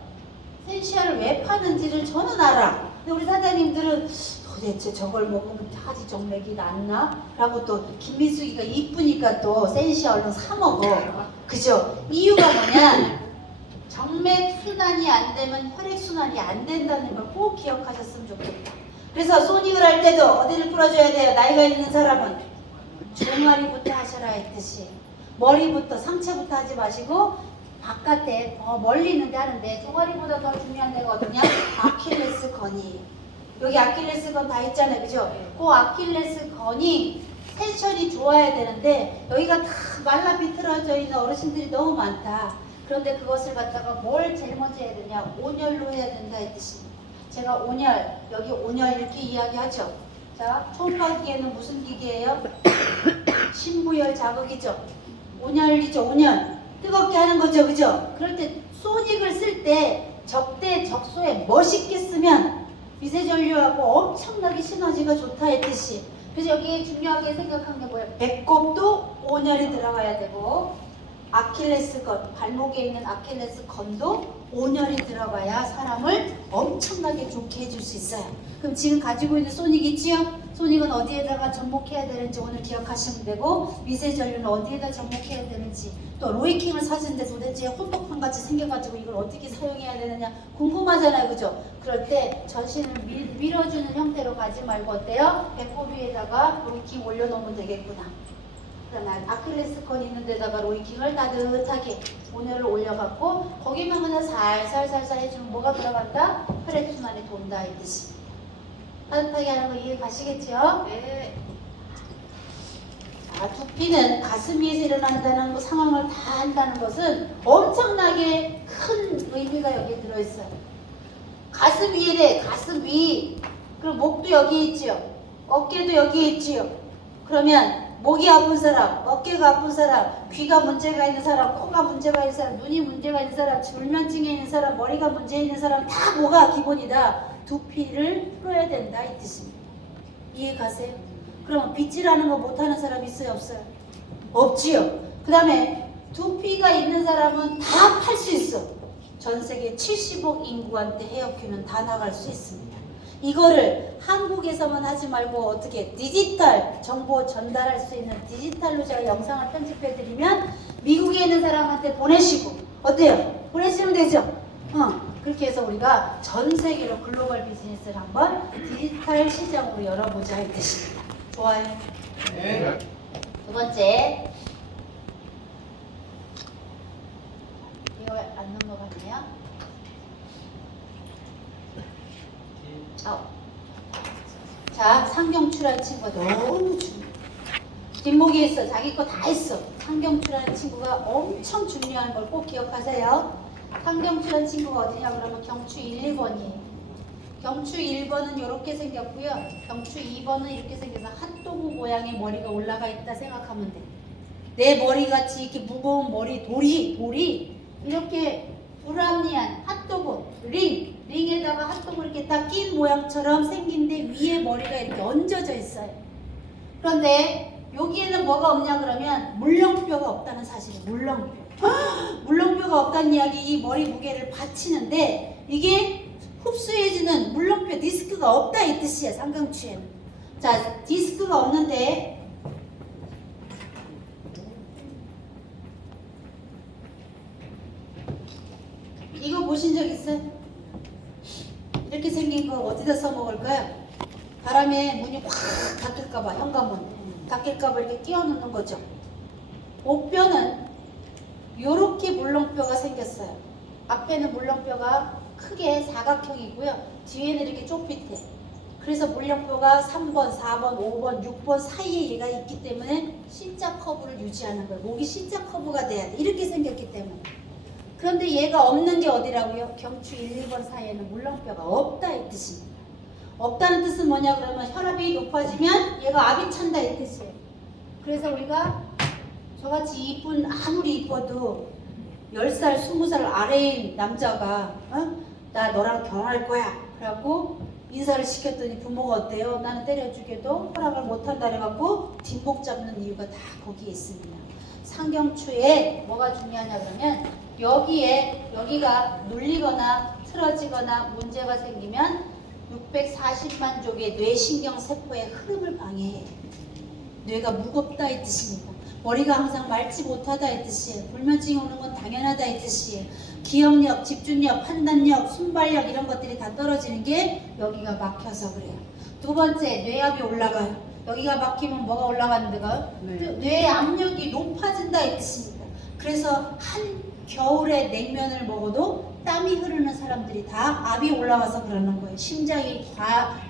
센시아를 왜 파는지를 저는 알아. 근데 우리 사장님들은 도대체 저걸 먹으면 하지정맥이 낫나? 라고 또 김민숙이가 이쁘니까 또 센시아 얼른 사 먹어. 그죠? 이유가 뭐냐? 정맥 순환이 안 되면 혈액 순환이 안 된다는 걸 꼭 기억하셨으면 좋겠다. 그래서 소닉을 할 때도 어디를 풀어줘야 돼요? 나이가 있는 사람은 종아리부터 하셔라 했듯이 머리부터 상체부터 하지 마시고 바깥에 멀리 있는데 하는데 종아리보다 더 중요한 데가 어디냐? 아킬레스건이. 여기 아킬레스건 다 있잖아요, 그죠? 그 아킬레스건이 텐션이 좋아야 되는데 여기가 다 말라 비틀어져 있는 어르신들이 너무 많다. 그런데 그것을 갖다가 뭘 제일 먼저 해야 되냐? 온열로 해야 된다 이 뜻입니다. 제가 온열, 여기 온열 이렇게 이야기하죠. 자, 초음파기계는 무슨 기계예요? 신부열 자극이죠. 온열이죠, 온열. 뜨겁게 하는 거죠, 그죠? 그럴 때 소닉을 쓸 때 적대적소에 멋있게 쓰면 미세전류하고 엄청나게 시너지가 좋다 했듯이. 그래서 여기 중요하게 생각한 게 뭐예요? 배꼽도 온열이 들어가야 되고 아킬레스건, 발목에 있는 아킬레스건도 온열이 들어가야 사람을 엄청나게 좋게 해줄 수 있어요. 그럼 지금 가지고 있는 소닉 있지요? 소닉은 어디에다가 접목해야 되는지 오늘 기억하시면 되고 미세전류는 어디에다 접목해야 되는지 또 로이킹을 사는데 도대체 혼복판 같이 생겨가지고 이걸 어떻게 사용해야 되느냐 궁금하잖아요, 그죠? 그럴 때 전신을 밀어주는 형태로 가지 말고 어때요? 배꼽 위에다가 로이킹 올려놓으면 되겠구나. 그러면 아킬레스건 있는 데다가 로이킹을 따뜻하게 온열을 올려갖고 거기만 그냥 살살살살 해주면 뭐가 들어간다? 혈액순환이 돈다 이 뜻이. 따뜻하게 하는 거 이해 가시겠죠? 네. 자, 두피는 가슴 위에서 일어난다는 상황을 다 한다는 것은 엄청나게 큰 의미가 여기에 들어있어요. 가슴 위에 가슴 위. 그럼 목도 여기 있지요. 어깨도 여기 있지요. 그러면 목이 아픈 사람, 어깨가 아픈 사람, 귀가 문제가 있는 사람, 코가 문제가 있는 사람, 눈이 문제가 있는 사람, 불면증에 있는 사람, 머리가 문제 있는 사람 다 뭐가 기본이다? 두피를 풀어야 된다 이 뜻입니다. 이해 가세요? 그러면 빗질하는 거 못하는 사람 있어요, 없어요? 없지요. 그 다음에 두피가 있는 사람은 다 팔 수 있어. 전 세계 70억 인구한테 헤어큐는 다 나갈 수 있습니다. 이거를 한국에서만 하지 말고 어떻게 디지털 정보 전달할 수 있는 디지털로 제가 영상을 편집해 드리면 미국에 있는 사람한테 보내시고 어때요? 보내시면 되죠? 그렇게 해서 우리가 전 세계로 글로벌 비즈니스를 한번 디지털 시장으로 열어보자 할 뜻입니다. 좋아요? 네. 두 번째, 이거 안 넘어갔네요. 자, 상경추라는 친구가 너무 중요해. 뒷목에 있어. 자기 거 다 했어. 상경추라는 친구가 엄청 중요한 걸 꼭 기억하세요. 상경추라는 친구가 어디냐 그러면 경추 1, 2번이에요. 경추 1번은 이렇게 생겼고요. 경추 2번은 이렇게 생겨서 핫도그 모양의 머리가 올라가 있다 생각하면 돼. 내 머리같이 이렇게 무거운 머리, 돌이 이렇게 불합리한 핫도그, 링에다가 핫도그 이렇게 딱 낀 모양처럼 생긴데 위에 머리가 이렇게 얹어져 있어요. 그런데 여기에는 뭐가 없냐 그러면 물렁뼈가 없다는 사실이에요. 물렁뼈. 물렁뼈가 없다는 이야기, 이 머리 무게를 받치는데 이게 흡수해주는 물렁뼈 디스크가 없다 이 뜻이에요. 상경추에는. 자, 디스크가 없는데 보신 적 있어요? 이렇게 생긴 거 어디다 써먹을까요? 바람에 문이 확 닫힐까봐, 현관문 닫힐까봐 이렇게 끼워 넣는 거죠. 목뼈는 요렇게 물렁뼈가 생겼어요. 앞에는 물렁뼈가 크게 사각형이고요. 뒤에는 이렇게 좁빗해. 그래서 물렁뼈가 3번, 4번, 5번, 6번 사이에 얘가 있기 때문에 C자 커브를 유지하는 거예요. 목이 C자 커브가 돼야 돼. 이렇게 생겼기 때문에. 그런데 얘가 없는 게 어디라고요? 경추 1, 2번 사이에는 물렁뼈가 없다 이 뜻입니다. 없다는 뜻은 뭐냐 그러면 혈압이 높아지면 얘가 압이 찬다 이 뜻이에요. 그래서 우리가 저같이 이쁜, 아무리 이뻐도 10살, 20살 아래인 남자가 나 너랑 결혼할 거야 그래갖고 인사를 시켰더니 부모가 어때요? 나는 때려주게도 허락을 못한다 그래갖고 뒷목 잡는 이유가 다 거기에 있습니다. 상경추에 뭐가 중요하냐 그러면 여기가 눌리거나 틀어지거나 문제가 생기면 640만 족의 뇌신경세포의 흐름을 방해해요. 뇌가 무겁다 이 뜻입니다. 머리가 항상 맑지 못하다 이 뜻이에요. 불면증이 오는 건 당연하다 이 뜻이에요. 기억력, 집중력, 판단력, 순발력 이런 것들이 다 떨어지는 게 여기가 막혀서 그래요. 두 번째, 뇌압이 올라가요. 여기가 막히면 뭐가 올라가는 데가? 뇌 압력이 높아진다 이 뜻입니다. 그래서 한 겨울에 냉면을 먹어도 땀이 흐르는 사람들이 다 압이 올라가서 그러는 거예요. 심장이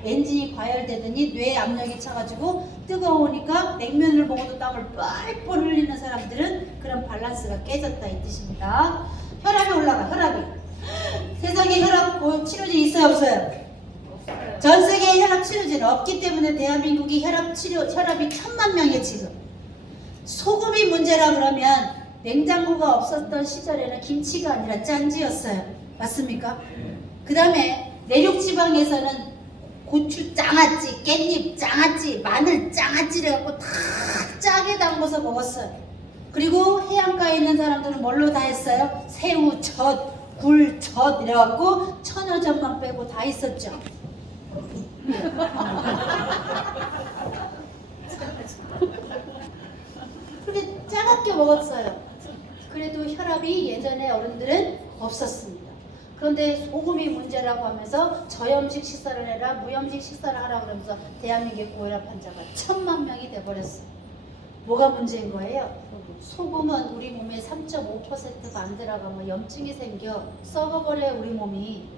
엔진이 과열되더니 뇌 압력이 차가지고 뜨거우니까 냉면을 먹어도 땀을 뻘뻘 흘리는 사람들은 그런 밸런스가 깨졌다 이 뜻입니다. 혈압이 올라가. 혈압이. 세상에 혈압 치료제 있어요 없어요? 없어요. 전 세계에 혈압 치료제는 없기 때문에 대한민국이 혈압이 1000만 명이에요 지금. 소금이 문제라 그러면 냉장고가 없었던 시절에는 김치가 아니라 짠지였어요. 맞습니까? 그 다음에 내륙지방에서는 고추 장아찌, 깻잎 장아찌, 마늘 장아찌 해갖고 다 짜게 담궈서 먹었어요. 그리고 해안가에 있는 사람들은 뭘로 다 했어요? 새우, 젓, 굴, 젓 이래갖고 천여젓만 빼고 다 있었죠. 그렇게 짜갑게 먹었어요. 그래도 혈압이 예전에 어른들은 없었습니다. 그런데 소금이 문제라고 하면서 저염식 식사를 해라, 무염식 식사를 하라 그러면서 대한민국의 고혈압 환자가 1000만 명이 돼버렸어요. 뭐가 문제인 거예요? 소금은 우리 몸에 3.5%가 안 들어가면 염증이 생겨 썩어버려요 우리 몸이.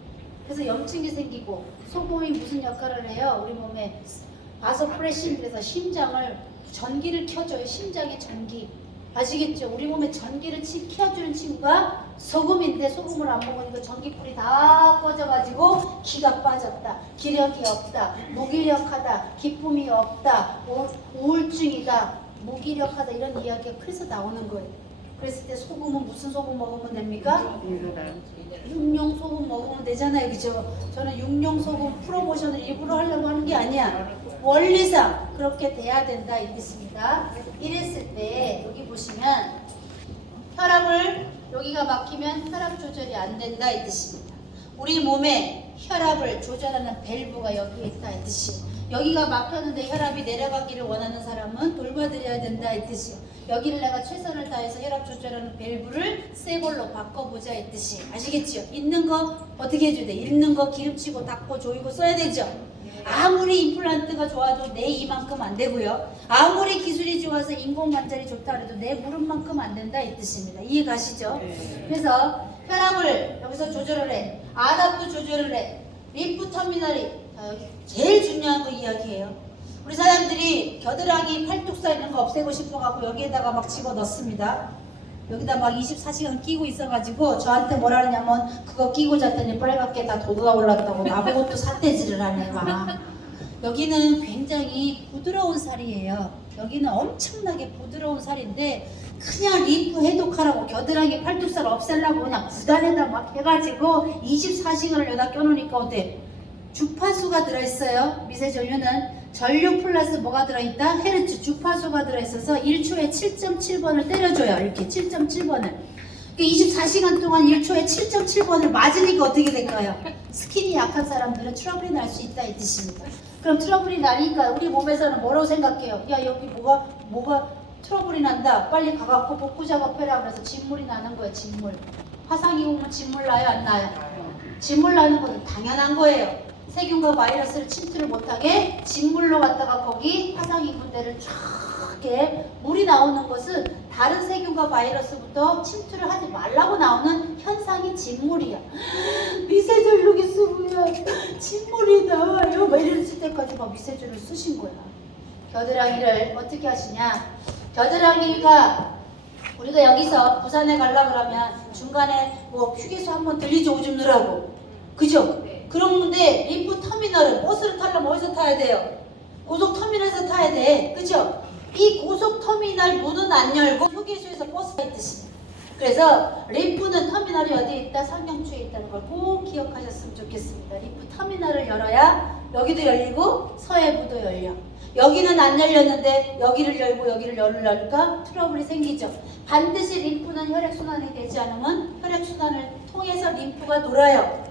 그래서 염증이 생기고 소금이 무슨 역할을 해요? 우리 몸에 바소프레신 그래서 심장을 전기를 켜줘요. 심장의 전기. 아시겠죠? 우리 몸에 전기를 켜주는 친구가 소금인데 소금을 안 먹으니까 전기불이 다 꺼져가지고 기가 빠졌다. 기력이 없다. 무기력하다. 기쁨이 없다. 우울증이다. 무기력하다. 이런 이야기가 그래서 나오는 거예요. 그랬을 때 소금은 무슨 소금 먹으면 됩니까? 육룡 소금 먹으면 되잖아요. 그죠? 저는 육룡 소금 프로모션을 일부러 하려고 하는 게 아니야. 원리상 그렇게 돼야 된다 이 뜻입니다. 이랬을 때 여기 보시면 혈압을 여기가 막히면 혈압 조절이 안 된다 이 뜻입니다. 우리 몸에 혈압을 조절하는 밸브가 여기에 있다 이 뜻이에요. 여기가 막혔는데 혈압이 내려가기를 원하는 사람은 돌봐드려야 된다 이 뜻이에요. 여기를 내가 최선을 다해서 혈압 조절하는 밸브를 새 걸로 바꿔보자 이 뜻이. 아시겠죠? 있는 거 어떻게 해줘야 돼? 있는 거 기름치고 닦고 조이고 써야 되죠? 아무리 임플란트가 좋아도 내 이만큼 안 되고요. 아무리 기술이 좋아서 인공관절이 좋다 그래도 내 무릎만큼 안 된다 이 뜻입니다. 이해 가시죠? 그래서 혈압을 여기서 조절을 해. 안압도 조절을 해. 림프 터미널이 제일 중요한 거 이야기예요. 우리 사람들이 겨드랑이 팔뚝살 이런 거 없애고 싶어갖고 여기에다가 막 집어넣습니다. 여기다 막 24시간 끼고 있어가지고 저한테 뭐라 하냐면 그거 끼고 잤더니 빨갛게 다 돋아올랐다고 나보고 또 삿대질을 하네 막. 여기는 굉장히 부드러운 살이에요. 여기는 엄청나게 부드러운 살인데 그냥 림프 해독하라고 겨드랑이 팔뚝살 없애려고 그냥 구단에다 막 해가지고 24시간을 여기다 껴놓으니까 어때? 주파수가 들어있어요. 미세전류는 전류 플러스 뭐가 들어있다? 헤르츠 주파수가 들어있어서 1초에 7.7번을 때려줘요. 이렇게 7.7번을 24시간 동안 1초에 7.7번을 맞으니까 어떻게 될까요? 스킨이 약한 사람들은 트러블이 날 수 있다 이 뜻입니다. 그럼 트러블이 나니까 우리 몸에서는 뭐라고 생각해요? 야 여기 뭐가 트러블이 난다. 빨리 가갖고 복구 작업해라. 그래서 진물이 나는 거예요. 진물. 화상이 오면 진물 나요, 안 나요? 진물 나는 것은 당연한 거예요. 세균과 바이러스를 침투를 못하게 진물로 갖다가 거기 화상 입은 데를 쫙 이렇게 물이 나오는 것은 다른 세균과 바이러스부터 침투를 하지 말라고 나오는 현상이 진물이야. 미세전력이 쓰고야 진물이다. 이러고 이랬을 때까지 막 미세전을 쓰신 거야. 겨드랑이를 어떻게 하시냐? 겨드랑이가 우리가 여기서 부산에 가려 그러면 중간에 뭐 휴게소 한번 들리죠, 오줌 누라고. 그죠? 네. 그런데 림프 터미널은 버스를 타려면 어디서 타야 돼요? 고속터미널에서 타야 돼. 그죠? 이 고속터미널 문은 안 열고 휴게소에서 버스가 있듯이. 그래서 림프는 터미널이 어디에 있다? 상경추에 있다는 걸 꼭 기억하셨으면 좋겠습니다. 림프 터미널을 열어야 여기도 열리고 서해부도 열려. 여기는 안 열렸는데 여기를 열고 여기를 열으려니까 트러블이 생기죠. 반드시 림프는 혈액순환이 되지 않으면 혈액순환을 통해서 림프가 돌아요.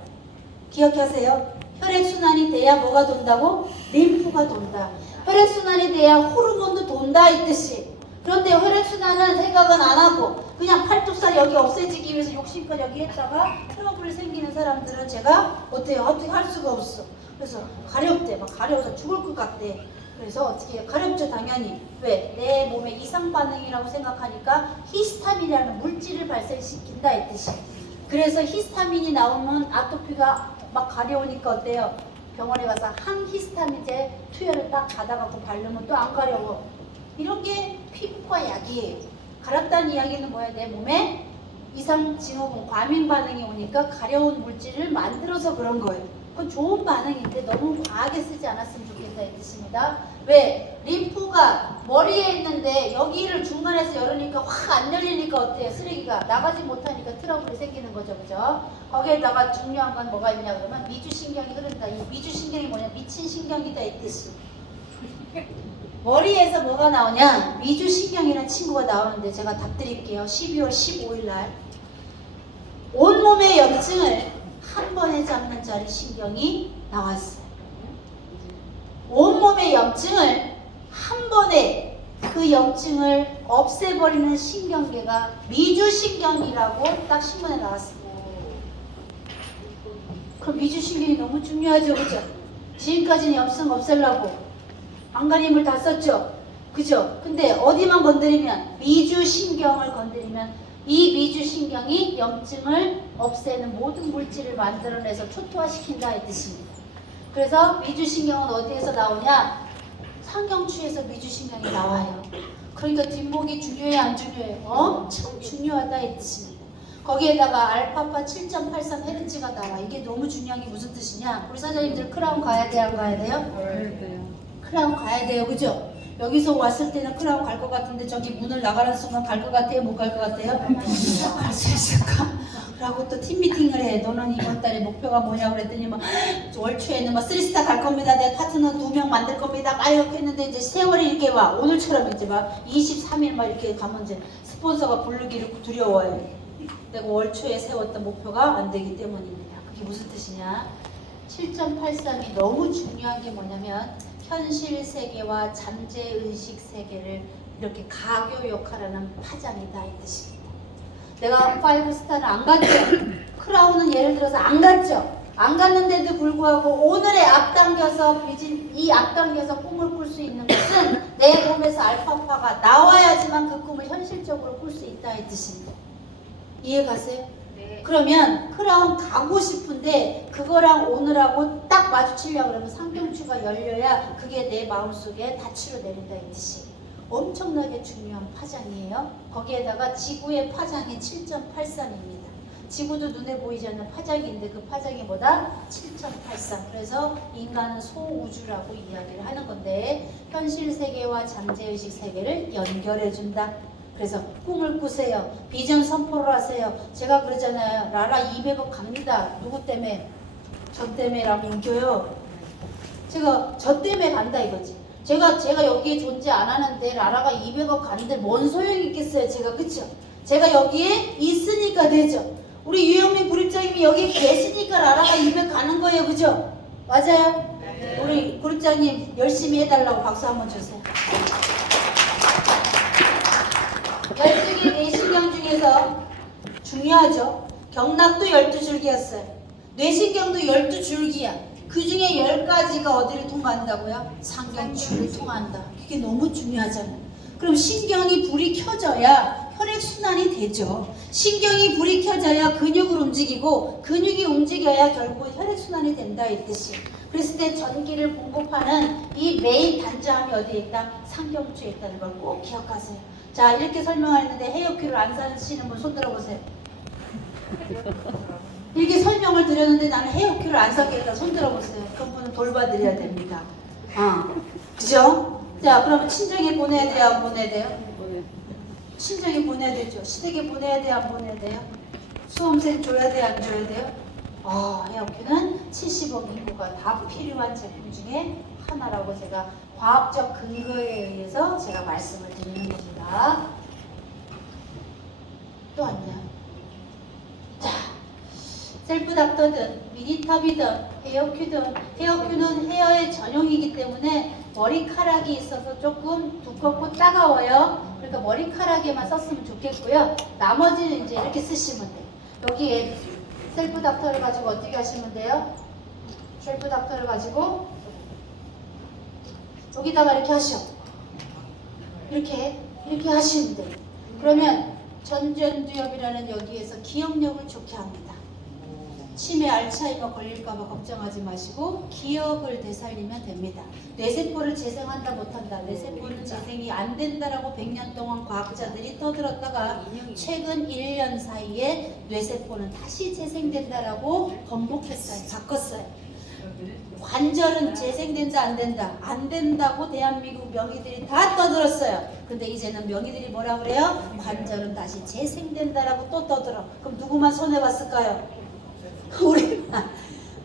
기억하세요. 혈액순환이 돼야 뭐가 돈다고? 림프가 돈다. 혈액순환이 돼야 호르몬도 돈다 이 뜻이. 그런데 혈액순환은 생각은 안 하고 그냥 팔뚝살 여기 없애지기 위해서 욕심껏 여기 했다가 트러블이 생기는 사람들은 제가 어떻게 할 수가 없어. 그래서 가렵대. 막 가려워서 죽을 것 같대. 그래서 어떻게 해요? 가렵죠, 당연히. 왜? 내 몸에 이상 반응이라고 생각하니까 히스타민이라는 물질을 발생시킨다 이 뜻이. 그래서 히스타민이 나오면 아토피가 막 가려우니까 어때요? 병원에 가서 항히스타민제 투여를 딱 받아갖고 바르면 또 안 가려워. 이런 게 피부과 약이에요. 가렵다는 이야기는 뭐야? 내 몸에 이상 증후군, 과민 반응이 오니까 가려운 물질을 만들어서 그런 거예요. 그건 좋은 반응인데 너무 과하게 쓰지 않았으면 좋겠다 이 뜻입니다. 왜? 림프가 머리에 있는데 여기를 중간에서 열으니까 확 안 열리니까 어때요? 쓰레기가 나가지 못하니까 트러블이 생기는 거죠. 그죠? 거기에다가 중요한 건 뭐가 있냐 그러면 미주신경이 흐른다. 이 미주신경이 뭐냐? 미친 신경이다 이 뜻이. 머리에서 뭐가 나오냐? 미주신경이라는 친구가 나오는데 제가 답 드릴게요. 12월 15일 날 온몸의 염증을 한 번에 잡는 자리 신경이 나왔어요. 온몸의 염증을 한 번에 그 염증을 없애버리는 신경계가 미주신경이라고 딱 신문에 나왔습니다. 그럼 미주신경이 너무 중요하죠, 그죠? 지금까지는 염증 없애려고 안간힘을 다 썼죠, 그죠? 근데 어디만 건드리면 미주신경을 건드리면 이 미주신경이 염증을 없애는 모든 물질을 만들어내서 초토화시킨다 이 뜻입니다. 그래서 미주신경은 어디에서 나오냐? 상경추에서 미주신경이 나와요. 그러니까 뒷목이 중요해 안 중요해? 엄청 중요하다 이 뜻입니다. 거기에다가 알파파 7.83Hz가 나와. 이게 너무 중요한 게 무슨 뜻이냐? 우리 사장님들 크라운 가야 돼, 안 가야 돼요? 크라운 가야 돼요, 그죠? 여기서 왔을 때는 크라운 갈 것 같은데 저기 문을 나가는 순간 갈 것 같아요? 못 갈 것 같아요? 갈 수 있을까? 라고 또 팀미팅을 해. 너는 이번 달에 목표가 뭐냐고 그랬더니 막 월초에는 막 3스타 갈 겁니다. 내 파트너 2명 만들 겁니다. 막 이렇게 했는데 이제 세월이 이렇게 와. 오늘처럼 이제 막 23일 막 이렇게 가면 이제 스폰서가 부르기를 두려워요. 내가 월초에 세웠던 목표가 안 되기 때문입니다. 그게 무슨 뜻이냐? 7.83이 너무 중요한 게 뭐냐면 현실 세계와 잠재의식 세계를 이렇게 가교 역할하는 파장이다 이 뜻입니다. 내가 5스타를 안 갔죠. 크라운은 예를 들어서 안 갔죠. 안 갔는데도 불구하고 오늘의 앞당겨서 이 앞당겨서 꿈을 꿀 수 있는 것은 내 몸에서 알파파가 나와야지만 그 꿈을 현실적으로 꿀 수 있다 이 뜻입니다. 이해 가세요? 네. 그러면 크라운 가고 싶은데 그거랑 오늘하고 딱 마주치려고 그러면 상경추가 열려야 그게 내 마음속에 다치로 내린다 이 뜻이. 엄청나게 중요한 파장이에요. 거기에다가 지구의 파장이 7.83입니다. 지구도 눈에 보이지 않는 파장인데 그 파장이 뭐다? 7.83. 그래서 인간은 소우주라고 이야기를 하는 건데 현실 세계와 잠재의식 세계를 연결해준다. 그래서 꿈을 꾸세요. 비전 선포를 하세요. 제가 그러잖아요. 라라 200억 갑니다. 누구 때문에? 저 때문에 라면 이겨요. 제가 저 때문에 간다 이거지. 제가 여기에 존재 안 하는데 라라가 200억 가는데 뭔 소용이 있겠어요. 제가 그쵸? 제가 여기에 있으니까 되죠. 우리 유영민 그룹장님이 여기 계시니까 라라가 200 가는 거예요. 그죠? 맞아요? 네. 우리 그룹장님 열심히 해달라고 박수 한번 주세요. 12개 내신경 중에서 중요하죠. 경락도 12줄기였어요. 뇌신경도 12줄기야. 그 중에 10가지가 어디를 통과한다고요? 상경추를 통과한다. 그게 너무 중요하잖아요. 그럼 신경이 불이 켜져야 혈액순환이 되죠. 신경이 불이 켜져야 근육을 움직이고 근육이 움직여야 결국 혈액순환이 된다 이 뜻이에요. 그랬을 때 전기를 공급하는 이 메인 단자함이 어디에 있다? 상경추에 있다는 걸 꼭 기억하세요. 자, 이렇게 설명했는데 헤어큐를 안 사시는 분 손 들어보세요. 이렇게 설명을 드렸는데 나는 헤어큐를 안 샀겠다 손 들어보세요. 그분은 돌봐드려야 됩니다. 그죠? 자, 그러면 친정에 보내야 돼요? 안 보내야 돼요? 친정에 보내야 되죠. 시댁에 보내야 돼요? 안 보내야 돼요? 수험생 줘야 돼요? 안 줘야 돼요? 헤어큐는 70억 인구가 다 필요한 제품 중에 하나라고 제가 과학적 근거에 의해서 제가 말씀을 드리는 겁니다. 또 왔냐? 자, 셀프 닥터든 미니탑이든 헤어큐든 헤어큐는 헤어의 전용이기 때문에 머리카락이 있어서 조금 두껍고 따가워요. 그러니까 머리카락에만 썼으면 좋겠고요. 나머지는 이제 이렇게 쓰시면 돼요. 여기에 셀프 닥터를 가지고 어떻게 하시면 돼요? 셀프 닥터를 가지고 여기다가 이렇게 하셔. 이렇게 하시면 돼요. 그러면 전전두엽이라는 여기에서 기억력을 좋게 합니다. 치매, 알츠하이머 걸릴까봐 걱정하지 마시고 기억을 되살리면 됩니다. 뇌세포를 재생한다 못한다. 뇌세포는 재생이 안 된다라고 100년 동안 과학자들이 떠들었다가 최근 1년 사이에 뇌세포는 다시 재생된다라고 번복했어요. 바꿨어요. 관절은 재생된다 안 된다. 안 된다고 대한민국 명의들이 다 떠들었어요. 근데 이제는 명의들이 뭐라 그래요? 관절은 다시 재생된다라고 또 떠들어. 그럼 누구만 손해봤을까요? 우리만.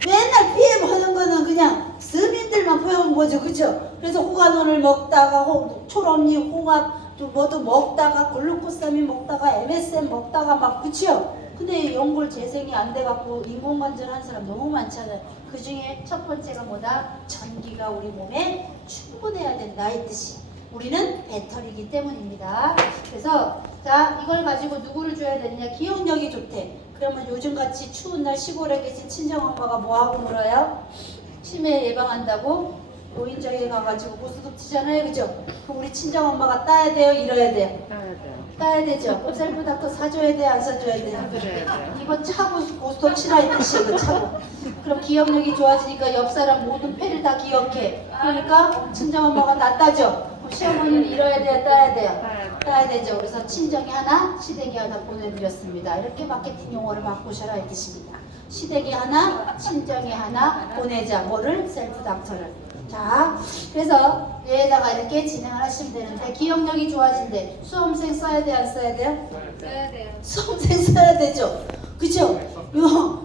맨날 피해보는 거는 그냥 서민들만 보여온 거죠. 그죠? 그래서 호가논을 먹다가 초롬니 홍합 뭐도 먹다가 글루코사민 먹다가 MSM 먹다가 막 그쵸? 근데 연골 재생이 안 돼갖고 인공관절 한 사람 너무 많잖아요. 그 중에 첫 번째가 뭐다? 전기가 우리 몸에 충분해야 된다 이 뜻이. 우리는 배터리이기 때문입니다. 그래서 자, 이걸 가지고 누구를 줘야 되느냐? 기억력이 좋대. 그러면 요즘같이 추운 날 시골에 계신 친정엄마가 뭐하고 놀아요? 치매 예방한다고 노인정에 가가지고 고스톱 치잖아요. 그죠? 그럼 우리 친정엄마가 따야 돼요? 잃어야 돼요? 따야 되죠. 그럼 셀프 닥터 사줘야 돼요? 안 사줘야 돼요? 이거 차고 고스톱 치라 이 뜻이에요. 이거 차고. 그럼 기억력이 좋아지니까 옆 사람 모든 패를 다 기억해. 그러니까 친정엄마가 나 따죠. 그럼 시어머니는 잃어야 돼요? 따야 돼요? 따야 되죠. 그래서 친정이 하나, 시댁이 하나 보내드렸습니다. 이렇게 마케팅 용어를 바꾸셔라 이 뜻입니다. 시댁이 하나, 친정이 하나 보내자. 뭐를? 셀프 닥터를. 자, 그래서 얘에다가 이렇게 진행을 하시면 되는데 기억력이 좋아진대. 수험생 써야 돼? 안 써야 돼요? 써야 돼요. 수험생 써야 되죠. 그죠?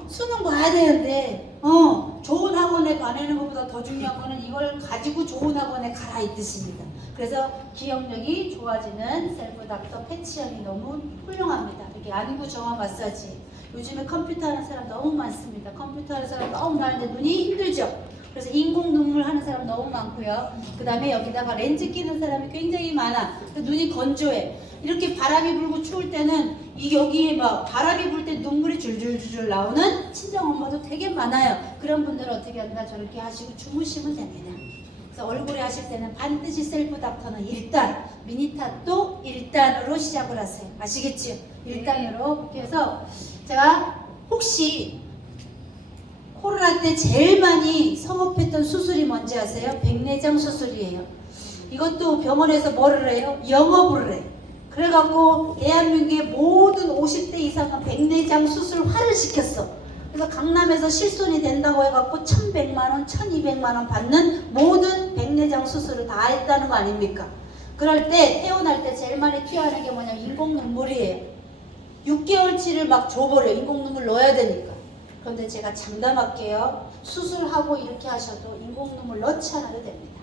수능 봐야 되는데 좋은 학원에 보내는 것보다 더 중요한 거는 이걸 가지고 좋은 학원에 가라 이 뜻입니다. 그래서 기억력이 좋아지는 셀프 닥터 패치형이 너무 훌륭합니다. 이렇게 안구 정화 마사지. 요즘에 컴퓨터 하는 사람 너무 많습니다. 컴퓨터 하는 사람 너무 많은데 눈이 힘들죠. 그래서 인공 눈물 하는 사람 너무 많고요. 그 다음에 여기다가 렌즈 끼는 사람이 굉장히 많아. 눈이 건조해. 이렇게 바람이 불고 추울 때는 이 여기에 막 바람이 불 때 눈물이 줄줄줄 나오는 친정엄마도 되게 많아요. 그런 분들은 어떻게 한다? 저렇게 하시고 주무시면 됩니다. 그래서 얼굴에 하실 때는 반드시 셀프 닥터는 1단, 미니탑도 1단으로 시작을 하세요. 아시겠지요? 1단으로. 그래서 제가 혹시 코로나 때 제일 많이 성업했던 수술이 뭔지 아세요? 백내장 수술이에요. 이것도 병원에서 뭐를 해요? 영업을 해. 그래갖고 대한민국의 모든 50대 이상은 백내장 수술화를 시켰어. 그래서 강남에서 실손이 된다고 해갖고 1,100만원, 1,200만원 받는 모든 백내장 수술을 다 했다는 거 아닙니까? 그럴 때 태어날 때 제일 많이 투여하는 게 뭐냐면 인공 눈물이에요. 6개월치를 막 줘버려. 인공 눈물 넣어야 되니까. 그런데 제가 장담할게요. 수술하고 이렇게 하셔도 인공 눈물 넣지 않아도 됩니다.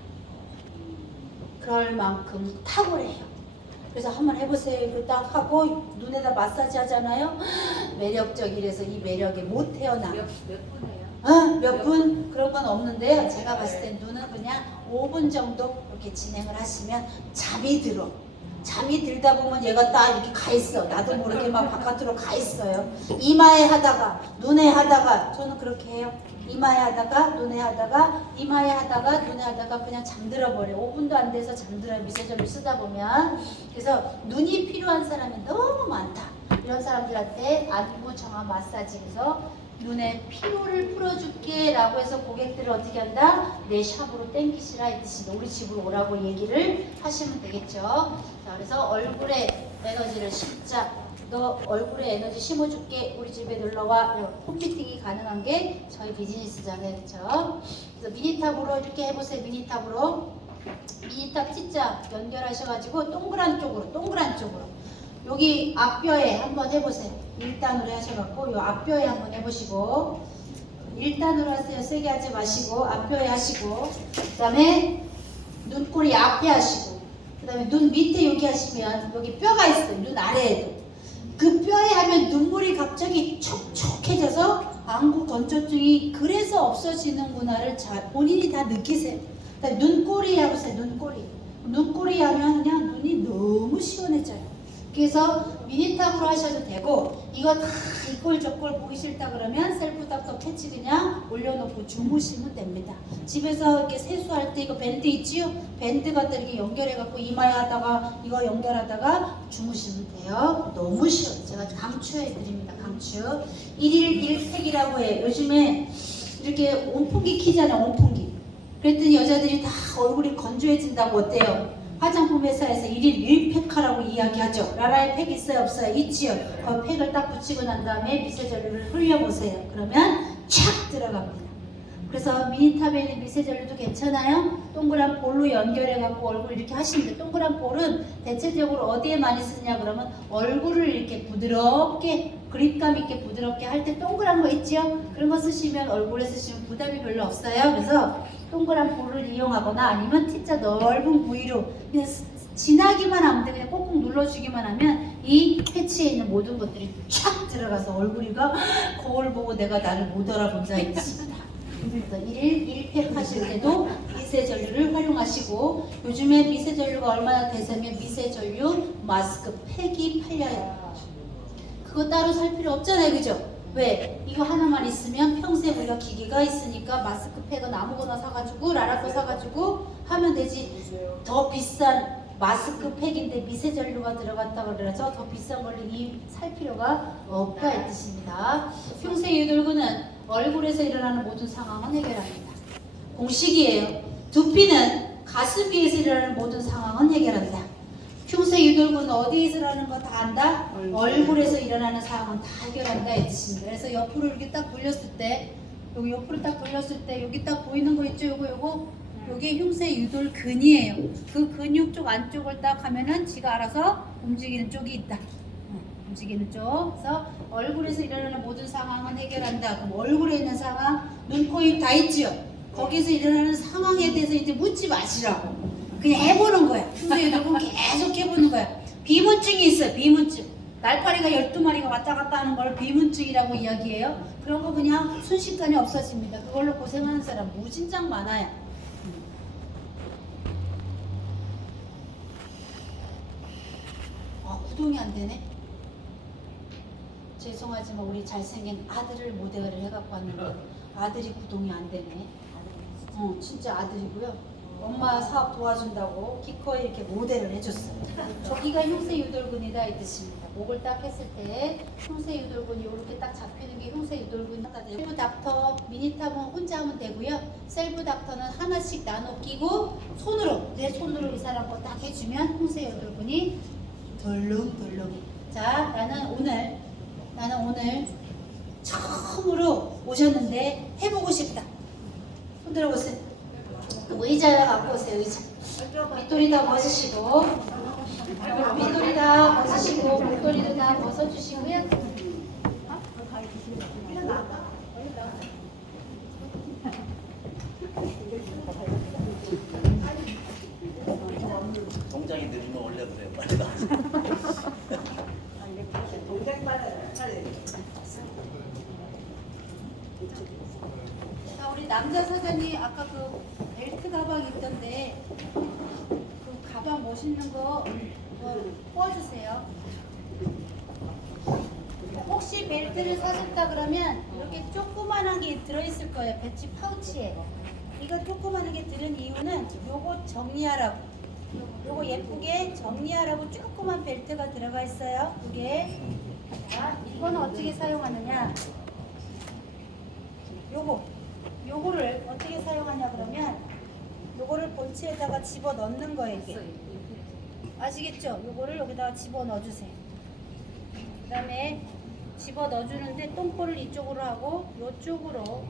그럴 만큼 탁월해요. 그래서 한번 해보세요. 이거 딱 하고 눈에다 마사지 하잖아요. 매력적이라서 이 매력에 못 태어나. 몇 분이에요? 몇 분? 그런 건 없는데요. 제가 봤을 땐 눈은 그냥 5분 정도 이렇게 진행을 하시면 잠이 들어. 잠이 들다 보면 얘가 딱 이렇게 가 있어. 나도 모르게 막 바깥으로 가 있어요. 이마에 하다가 눈에 하다가 저는 그렇게 해요. 이마에 하다가 눈에 하다가 이마에 하다가 눈에 하다가 그냥 잠들어 버려. 5분도 안 돼서 잠들어요. 미세전을 쓰다 보면. 그래서 눈이 필요한 사람이 너무 많다. 이런 사람들한테 안구 정화 마사지에서 눈의 피로를 풀어줄게 라고 해서 고객들을 어떻게 한다? 내 샵으로 땡기시라 이 뜻인데 우리 집으로 오라고 얘기를 하시면 되겠죠. 자, 그래서 얼굴에 에너지를 심자. 너 얼굴에 에너지 심어줄게. 우리 집에 놀러와. 홈미팅이 가능한 게 저희 비즈니스잖아요. 그렇죠? 그래서 미니탑으로 이렇게 해보세요. 미니탑으로. 미니탑 T자 연결하셔가지고 동그란 쪽으로 여기 앞뼈에 한번 해보세요. 1단으로 하셔갖고 요 앞뼈에 한번 해보시고 1단으로 하세요. 세게 하지 마시고 앞뼈에 하시고 그 다음에 눈꼬리 앞에 하시고 그 다음에 눈 밑에 여기 하시면 여기 뼈가 있어요. 눈 아래에도 그 뼈에 하면 눈물이 갑자기 촉촉해져서 안구 건조증이 그래서 없어지는구나를 본인이 다 느끼세요. 그다음에 눈꼬리 해보세요. 눈꼬리 하면 그냥 눈이 너무 시원해져요. 그래서 미니탑으로 하셔도 되고 이거 다 이꼴 저꼴 보기 싫다 그러면 셀프 닥터 패치 그냥 올려놓고 주무시면 됩니다. 집에서 이렇게 세수할 때 이거 밴드 있지요? 밴드 갖다 이렇게 연결해갖고 이마에 하다가 이거 연결하다가 주무시면 돼요. 너무 쉬워요. 제가 강추해드립니다. 강추. 1일 1팩이라고 해요. 요즘에 이렇게 온풍기 키잖아요. 온풍기. 그랬더니 여자들이 다 얼굴이 건조해진다고 어때요? 화장품 회사에서 1일 1팩 하라고 이야기하죠. 라라의 팩 있어요? 없어요? 있지요. 그 팩을 딱 붙이고 난 다음에 미세전류를 흘려보세요. 그러면 촥 들어갑니다. 그래서 미니탑에 있는 미세전류도 괜찮아요. 동그란 볼로 연결해갖고 얼굴 이렇게 하시는데 동그란 볼은 대체적으로 어디에 많이 쓰냐 그러면 얼굴을 이렇게 부드럽게 그립감 있게 부드럽게 할 때 동그란 거 있지요? 그런 거 쓰시면 얼굴에 쓰시면 부담이 별로 없어요. 그래서 동그란 볼을 이용하거나 아니면 T자 넓은 부위로 그냥 지나기만 하면 돼. 그냥 꼭꼭 눌러주기만 하면 이 패치에 있는 모든 것들이 촥 들어가서 얼굴이가 거울 보고 내가 나를 못 알아본다 이 뜻입니다. 그래서 1일 1팩 하실 때도 미세전류를 활용하시고 요즘에 미세전류가 얼마나 대세면 미세전류 마스크 팩이 팔려요. 그거 따로 살 필요 없잖아요. 그죠? 왜? 이거 하나만 있으면 평생 우리가 기기가 있으니까 마스크팩은 아무거나 사가지고 라라 거 사가지고 하면 되지. 더 비싼 마스크팩인데 미세전류가 들어갔다고 그래서 더 비싼 걸로 살 필요가 없다 이 뜻입니다. 흉쇄 유돌근은 얼굴에서 일어나는 모든 상황은 해결합니다. 공식이에요. 두피는 가슴 위에서 일어나는 모든 상황은 해결한다. 흉쇄 유돌근 어디에서 일어나는 거 다 한다? 얼굴에서 일어나는 상황은 다 해결한다 이 뜻입니다. 그래서 옆으로 이렇게 딱 돌렸을 때 여기 옆으로 딱 돌렸을 때 여기 딱 보이는 거 있죠? 요거 요게 흉쇄 유돌근이에요. 그 근육 쪽 안쪽을 딱 하면은 지가 알아서 움직이는 쪽이 있다. 움직이는 쪽. 그래서 얼굴에서 일어나는 모든 상황은 해결한다. 그럼 얼굴에 있는 상황, 눈, 코, 입 다 있지요? 거기서 일어나는 상황에 대해서 이제 묻지 마시라고. 그냥 해보는 거야. 흉쇄 유돌근 계속 해보는 거야. 비문증이 있어요. 비문증. 날파리가 12마리가 왔다 갔다 하는 걸 비문증이라고 이야기해요. 그런 거 그냥 순식간에 없어집니다. 그걸로 고생하는 사람 무진장 많아요. 구동이 안 되네. 죄송하지만 우리 잘생긴 아들을 모델을 해갖고 왔는데 아들이 구동이 안 되네. 진짜 아들이고요. 엄마 사업 도와준다고 기꺼이 이렇게 모델을 해줬어요. 저기가 흉쇄 유돌근이다 이 뜻입니다. 목을 딱 했을 때 흉쇄 유돌근이 이렇게 딱 잡히는 게 흉쇄 유돌근이다. 셀프 닥터 미니탑은 혼자 하면 되고요. 셀프 닥터는 하나씩 나눠 끼고 손으로 내 손으로 이 사람 거 딱 해주면 흉쇄 유돌근이 덜렁덜렁해. 자, 나는 오늘 처음으로 오셨는데 해보고 싶다. 손 들어보세요. 의자 갖고 오세요. 의자. 밑돌이 다 벗으시고 밑돌이 다 벗으시고 목도리도 다 벗어주시고요. 동작이 느리면 원래 그래요. 빨리 나와서. 자, 우리 남자 사장님 아까 그 벨트 가방 있던데 그 가방 멋있는 거 꼬아주세요. 혹시 벨트를 사셨다 그러면 이렇게 조그만한 게 들어있을 거예요. 배치 파우치에. 이거 조그만한 게 들은 이유는 요거 정리하라고. 요거 예쁘게 정리하라고 조그만 벨트가 들어가 있어요. 이게. 자, 이거는 어떻게 사용하느냐. 요거를 어떻게 사용하냐 그러면 요거를 본체에다가 집어 넣는 거예요. 이게. 아시겠죠? 요거를 여기다가 집어 넣어주세요. 그 다음에 집어 넣어주는데 똥볼을 이쪽으로 하고 요쪽으로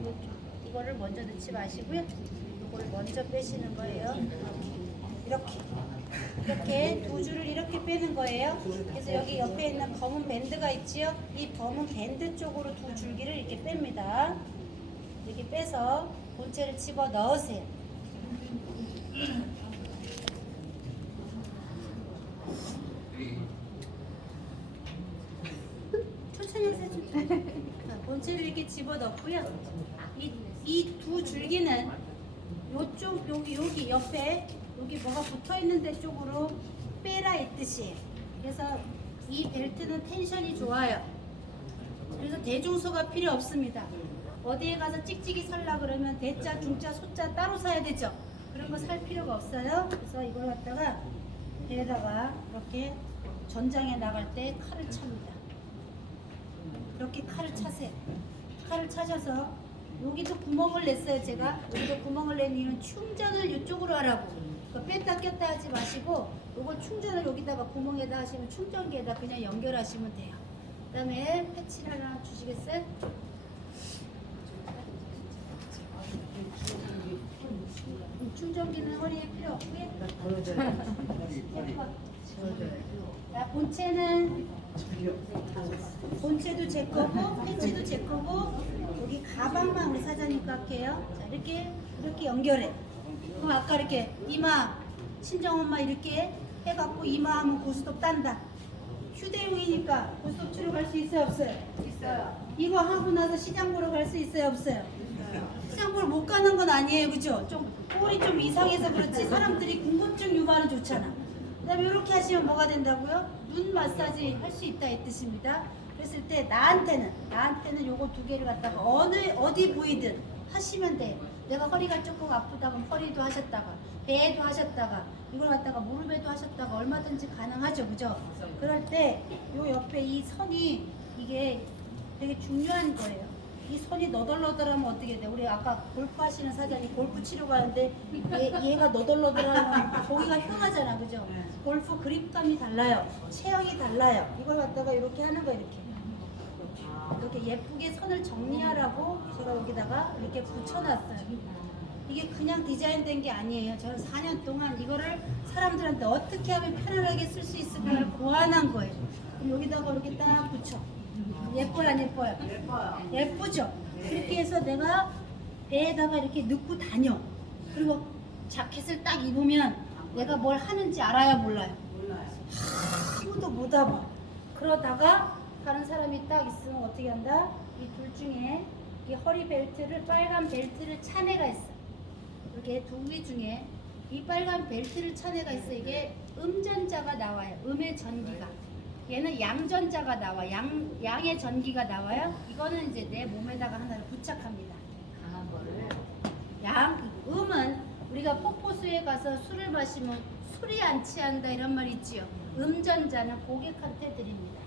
이거를 먼저 넣지 마시고요. 요거를 먼저 빼시는 거예요. 이렇게 두 줄을 이렇게 빼는 거예요. 그래서 여기 옆에 있는 검은 밴드가 있지요. 이 검은 밴드 쪽으로 두 줄기를 이렇게 뺍니다. 이렇게 빼서 본체를 집어 넣으세요. 천천히 하세요. 천천히. 자, 본체를 이렇게 집어 넣고요. 이 두 줄기는 요쪽 여기 옆에 여기 뭐가 붙어 있는 데 쪽으로 빼라 했듯이. 그래서 이 벨트는 텐션이 좋아요. 그래서 대중소가 필요 없습니다. 어디에 가서 찍찍이 살라 그러면 대자, 중자, 소자 따로 사야 되죠. 그런 거 살 필요가 없어요. 그래서 이걸 갖다가 배에다가 이렇게 전장에 나갈 때 칼을 찹니다. 이렇게 칼을 차세요. 칼을 차셔서 여기도 구멍을 냈어요. 제가 여기도 구멍을 낸 이유는 충전을 이쪽으로 하라고. 뺐다 꼈다 하지 마시고 이걸 충전을 여기다가 구멍에다 하시면 충전기에다 그냥 연결하시면 돼요. 그 다음에 패치를 하나 주시겠어요? 충전기는 허리에 필요 없고요. 자, 본체도 제 거고 패치도 제 거고 여기 가방만 우리 사장님 깎게요. 자, 이렇게 연결해. 그럼 아까 이렇게 이마 친정엄마 이렇게 해갖고 이마하면 고스톱 딴다. 휴대용이니까 고스톱 치러 갈 수 있어요 없어요? 있어요. 이거 하고 나서 시장 보러 갈 수 있어요 없어요? 시장 보러 못 가는 건 아니에요, 그죠? 좀 꼴이 좀 이상해서 그렇지 사람들이 궁금증 유발은 좋잖아. 그다음에 이렇게 하시면 뭐가 된다고요? 눈 마사지 할 수 있다 이 뜻입니다. 그랬을 때 나한테는 요거 두 개를 갖다가 어디 부위든 하시면 돼. 내가 허리가 조금 아프다면 허리도 하셨다가 배에도 하셨다가 이걸 갖다가 무릎에도 하셨다가 얼마든지 가능하죠, 그죠? 그럴 때 요 옆에 이 선이 이게 되게 중요한 거예요. 이 선이 너덜너덜하면 어떻게 돼? 우리 아까 골프 하시는 사장님 골프 치러 가는데 얘가 너덜너덜하면 보기가 흉하잖아, 그죠? 골프 그립감이 달라요. 체형이 달라요. 이걸 갖다가 이렇게 하는 거 이렇게 예쁘게 선을 정리하라고 제가 여기다가 이렇게 붙여놨어요. 이게 그냥 디자인된 게 아니에요. 저는 4년 동안 이거를 사람들한테 어떻게 하면 편안하게 쓸 수 있을까를 고안한 거예요. 그럼 여기다가 이렇게 딱 붙여. 예뻐요, 안 예뻐요? 예뻐요. 예쁘죠? 그렇게 해서 내가 배에다가 이렇게 넣고 다녀. 그리고 자켓을 딱 입으면 내가 뭘 하는지 알아야 몰라요? 몰라요. 아무도 못 알아. 그러다가 다른 사람이 딱 있으면 어떻게 한다? 이 둘 중에 이 허리 벨트를 빨간 벨트를 찬 애가 있어. 이렇게 두 개 중에 이 빨간 벨트를 찬 애가 있어. 이게 음전자가 나와요. 음의 전기가. 얘는 양전자가 나와. 양의 전기가 나와요. 이거는 이제 내 몸에다가 하나를 부착합니다. 강한 거를. 음은 우리가 폭포수에 가서 술을 마시면 술이 안 취한다 이런 말 있지요. 음전자는 고객한테 드립니다.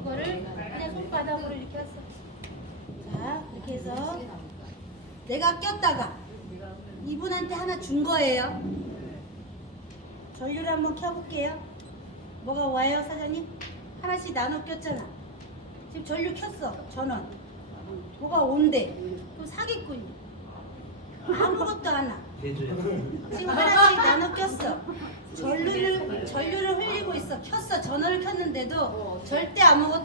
이거를 그냥 손바닥으로 이렇게 했어. 자, 이렇게 해서 내가 꼈다가 이분한테 하나 준 거예요. 전류를 한번 켜볼게요. 뭐가 와요, 사장님? 하나씩 나눠 꼈잖아. 지금 전류 켰어, 전원. 뭐가 온대. 그럼 사기꾼이. 아무것도 안 와. 지금 하나씩 나눠 꼈어. 전류를 흘리고 있어. 켰어. 전원을 켰는데도 절대 아무것도